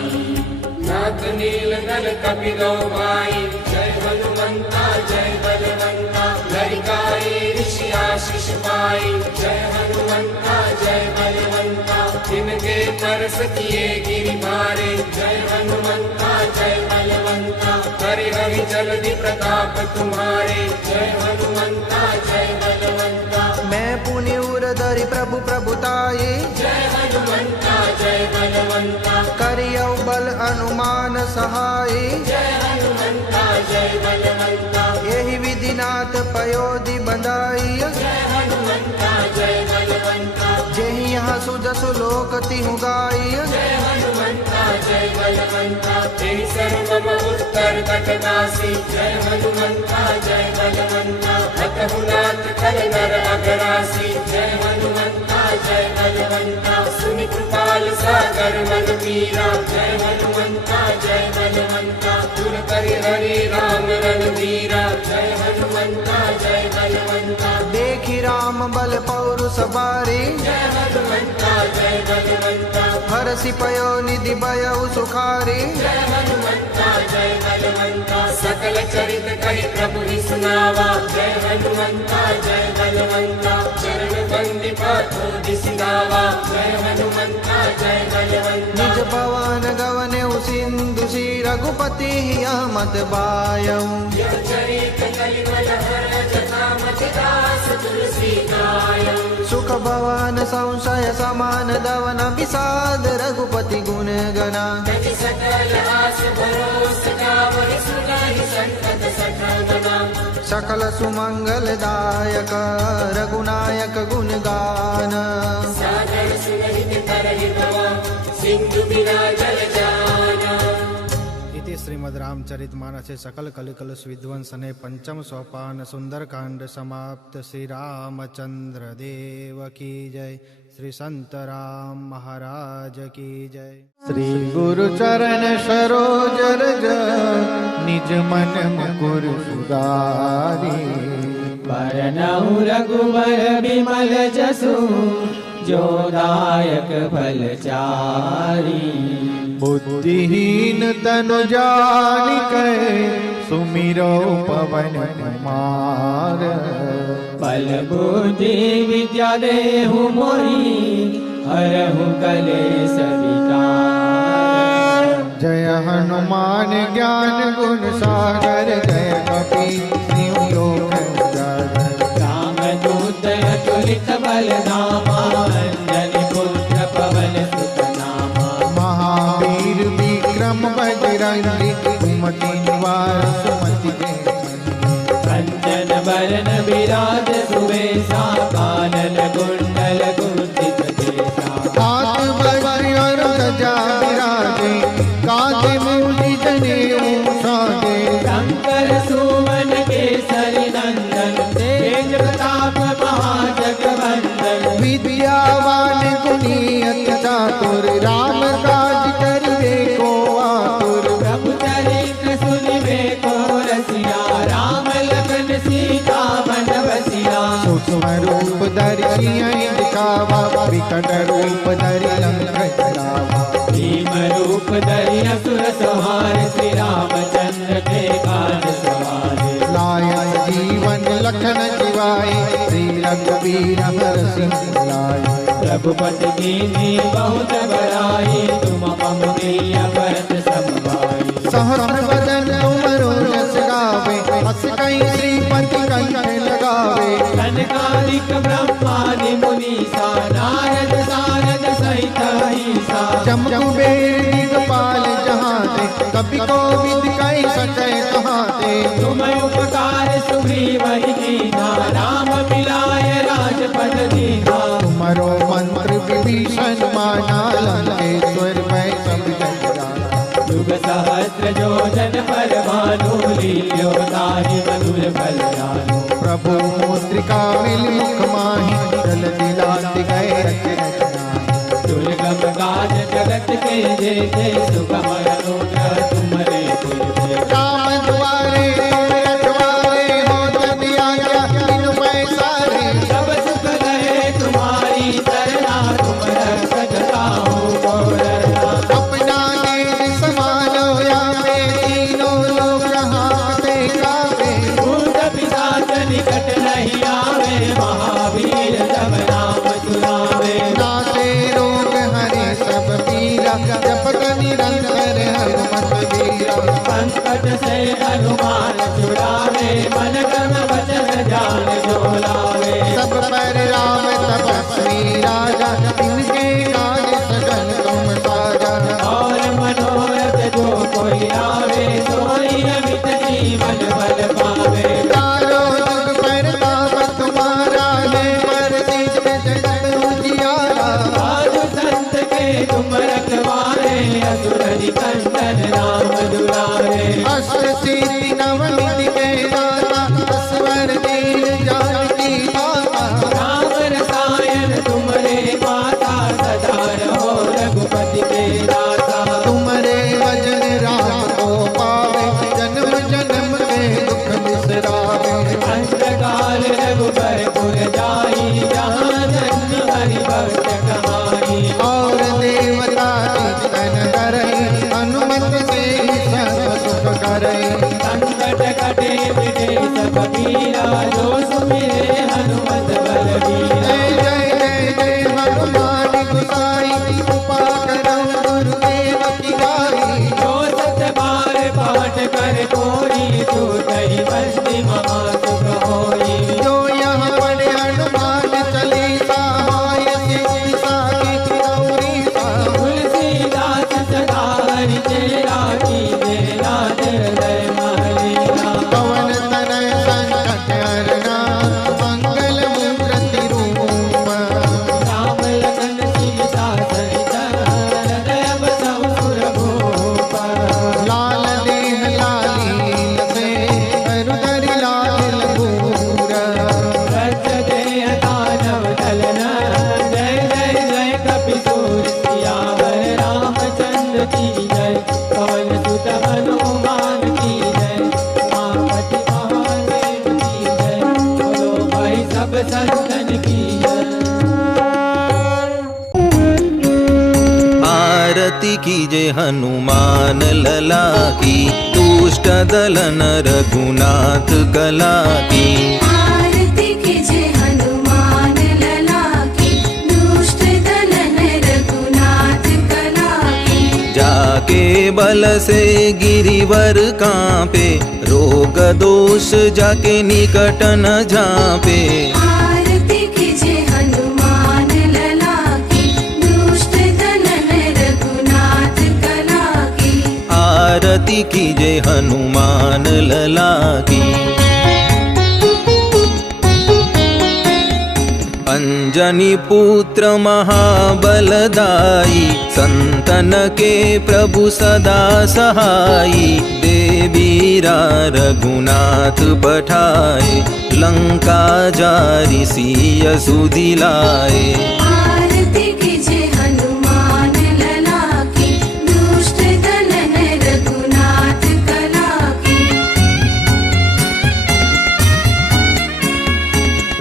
नाथ नील नल कपि गौ माई, जय हनुमंता जय बलवंता। लरिकाए ऋषि आशीष पाई, जय हनुमंता जय बलवंता। तिनके परस किए गिरि भारे, जय हनुमंता जय बलवंता। हरि हरि जल्दी प्रताप तुम्हारे, जय हनुमंता जय बलवंता। मैं पुनि उरधरि प्रभु प्रभुताई, जय हनुमंता जय बलवंता। करियौ बल अनुमान सहाई। जय हनुमंता जय बलवंता। यही विधिनाथ पयोधि बंधाई। जय हनुमंता जय बलवंता। जेहि यहाँ सुजसु लोक तिहु गाई। जय हनुमंता जय बलवंता। तेहि सर्वम उत्तर कटनासी, जय हनुमंता जय बलवंता। हतहु नाथ कर नर अगरासी, जय हनुमंता जय बलवंता। सुनि कृपाल सागर मन मीरा, जय हनुमंता जय बलवंता। तुर करि हरि राम रणधीरा, जय हनुमंता जय बलवंता। देखि राम बल पौरुष बारी, जय हनुमंता जय बलवंता। हरषि पयो निधि भयउ सुखारी। जय हनुमंता जय बलवंता। सकल चरित कहि प्रभु ही सुनावा, जय हनुमंता जय बलवंता। चरण बंदी पाथो दिसिनावा, जय हनुमंता जय बलवंता। निज भवन गवने सिंधु सी रघुपति मत बायऊ। यह चरित कलिवल हर जथा मति दास तुलसी गायऊ। सुख भवन संशय समान दवन विषाद रघुपति गुण गना। तति सकल आस भरोस गावहि सुनाहि संतत सखल मना। सकल सुमंगल दायक रघुनायक गुण गान। सागर सुनहित तरहि भवा, सिंधु बिना जल जाना। इति श्रीमद् रामचरितमानसे सकल कलिकलुष विध्वंसने पंचम सोपान सुंदरकांड समाप्त। श्री रामचंद्र देव की जय। श्री संत राम महाराज की जय। श्री गुरु चरण सरोज रज, निज मन मुकुर सुधारी। वरनहुँ रघुबर बिमल जसु, जो दायक फलचारी। बुद्धिहीन तनु जानिकै, सुमिरो पवन कुमार। बल बुद्धि विद्या देहु मोहि, हरहु कलेश विकार। जय हनुमान ज्ञान गुण सागर, जय कपीस लोक उजागर। रामदूत अतुलित बल धामा, अंजनी पुत्र पवन सुत नामा। महावीर विक्रम बजरंगी, कुमति निवार सुमति के संगी। अंजन बरन विराज सुबेसा, कानन कुंडल कुंचित केसा। हाथ वज्र ध्वजा विराजे, कांधे मूढ़ि जनेऊ साजे। शंकर सुमन केसरी नंदन, तेज प्रताप महाजगवंदन। विद्यावान गुणी अति चातुर, राम काज करिबे को आतुर। प्रभु चरित्र सुनिबे को रसिया, राम लखन विकट रूप धरि लंक जरावा। भीम रूप धरि असुर संहार श्री रामचंद्र के काज सवारे। लाया जीवन लखन जिवाए श्री रघुवीर हरषि लाए। रघुपति कीन्ही बहुत बड़ाई तुम मम प्रिय भरत सम भाई। सहस्र वदन तुमरो जस गावे हस कई श्रीपति कंठ लगावे। सनकादिक ब्रह्मादि मुनीसा नारद सारद सहित अहिसा। जम्बुबेर दिगपाल जहाँ ते कभी कोविद कई सकै कहाँ ते। तुम उपकार सुग्रीव कीन्हा राम मिलाय राजपद दीन्हा। तुमरो मंत्र विभीषण माना लंकेश्वर भय सब जग जाना। युग सहस्र योजन पर भानु लील्यो ताहि मधुर फल जानु। प्रभु मुद्रिका मिल मुख माहि जल दिलाति गए रच रचनाहि। दुर्गम काज जगत के जेते सुगम अनुग्रह तुमरे तुझे। राम द्वारे रखवारे हो जन आज्ञा बिनु पैसारे। सब सुख रहे तुम्हारी सरना तुम रक्षक काहू को डरना। अपना देश समालो या में तीनों लोग हाथे कावे। भूत पिशाच निकट नहीं आवे महावीर जब नाम सुनावे। नाते रोग हरे सब पीरा जपत निरंतर हनुमत वीरा। संकट से हनुमान छुड़ावे मन क्रम वचन ध्यान जो लावे। सब पर राम तपस्वी राजा इनके काज सगल तुम साजा। और मनोरथ जो कोई आवे सोई अमित जीवन बल पावे। चारों जुग पर ताप तुम्हारा है पर सिद्ध जगत उजियारा। साधु संत के तुम रखवारे असुर निकंदन राम दुलारे। अष्ट सिद्धि नवनिधि के दाता असवर दीन जानकी माता। राम रसायन तुमरे माता सदा रहो रघुपति के दाता। तुम्हारे वजन राम को पावे जन्म जन्म के दुख बिसरावे। अंतकाल रघुबर जाई जहाँ जन्म हरि भक्त कहाई। और देवता चिंतन करई हनुमत से सर्व सुख करई। संकट कटे मिटे सब पीरा जो सुमिरे हनुमत बलबीरा। जय जय जय जय हनुमान गोसाई कृपा करौ गुरुदेव की गाई। जो सत बार पाठ कर कोई तू कही बस्ती महा सुख होई। जो यहाँ पढ़े हनुमान चालीसा होय सिद्धि साखी गौरी सा। तुलसीदास सदा हरि तेरा कीजे नाथ हृदय महलीला। पवन तनय संकट हरना मंगल मूर्ति रूप। राम लखन सीता सहित हृदय बसहु सुरभूप। लाल देह लालील से हरुधरि लाल लघूर। रच देह दानव दलन जय जय जय कपिसूर सियावर रामचंद्र की जय। पवन सुत हनुमान की जय। मापति महादेव की जय। बोलो भाई सब संतन की जय। आरती कीजे हनुमान लला की दुष्ट दलन रघुनाथ कला की। आरती कीजे हनुमान लला की दुष्ट दलन रघुनाथ कला की। जाके बल से गिरिवर कांपे रोग दोष जाके निकट न झांपे। आरती कीजे हनुमान लला की दुष्ट दलन रघुनाथ कला की। आरती कीजे हनुमान लला की। अंजनी पुत्र महाबलदाई संतन के प्रभु सदा सहाई। देवीरा रघुनाथ पठाए लंका जारि सिय सुदिलाए। आरती कीजे हनुमान लला की दुष्ट दलन रघुनाथ कला की।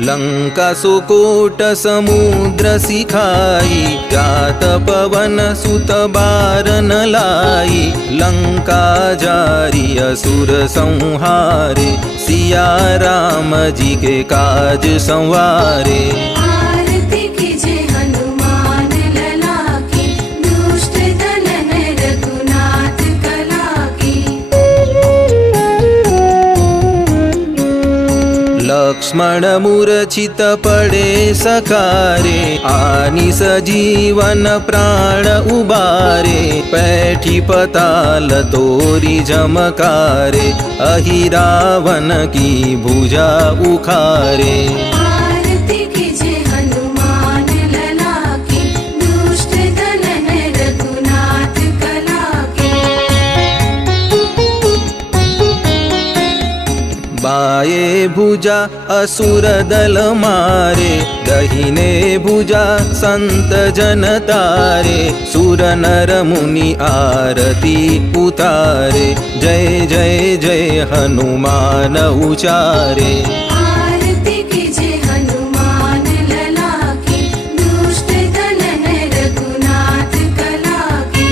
लंका सुकोट समुद्र समुद्र सिखाई, जात पवन सुत बारन लाई। लंका जारी असुर संहारे, सिया राम जी के काज संवारे। आरती कीजे हनुमान लला की, दुष्ट दलन रघुनाथ कला की। लक्ष्मण मूर्छित पड़े सकारे, आनी सजीवन प्राण उबारे। पैठी पताल तोरी झमकारे, अहि रावण की भुजा उखारे। आरती कीजे हनुमान लला की, दुष्ट दलन रघुनाथ कला की। बाये भुजा असुर दल मारे, दहिने भुजा संत जन तारे। सुर नर मुनि आरती उतारे, जय जय जय हनुमान उचारे। आरती कीजे हनुमान लला की, दुष्ट दलन रघुनाथ कला की।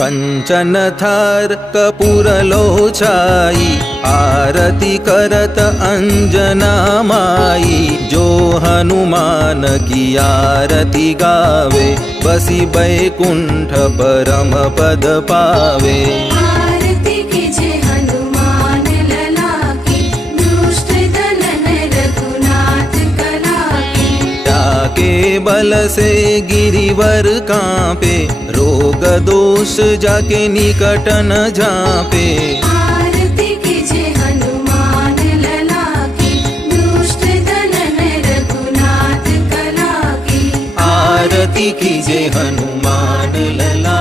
कंचन थार कपूर लोचाई, आरती करत अंजना माई। जो हनुमान की आरती गावे, बसी बैकुंठ परम पद पावे। आरती कीजे हनुमान लला की, दुष्ट दलन रघुनाथ कला की। ताके बल से गिरिवर कांपे, रोग दोष जाके निकट न झांपे। आरती कीजे हनुमान लला की, दुष्ट दलन रघुनाथ कला की। आरती कीजे हनुमान लला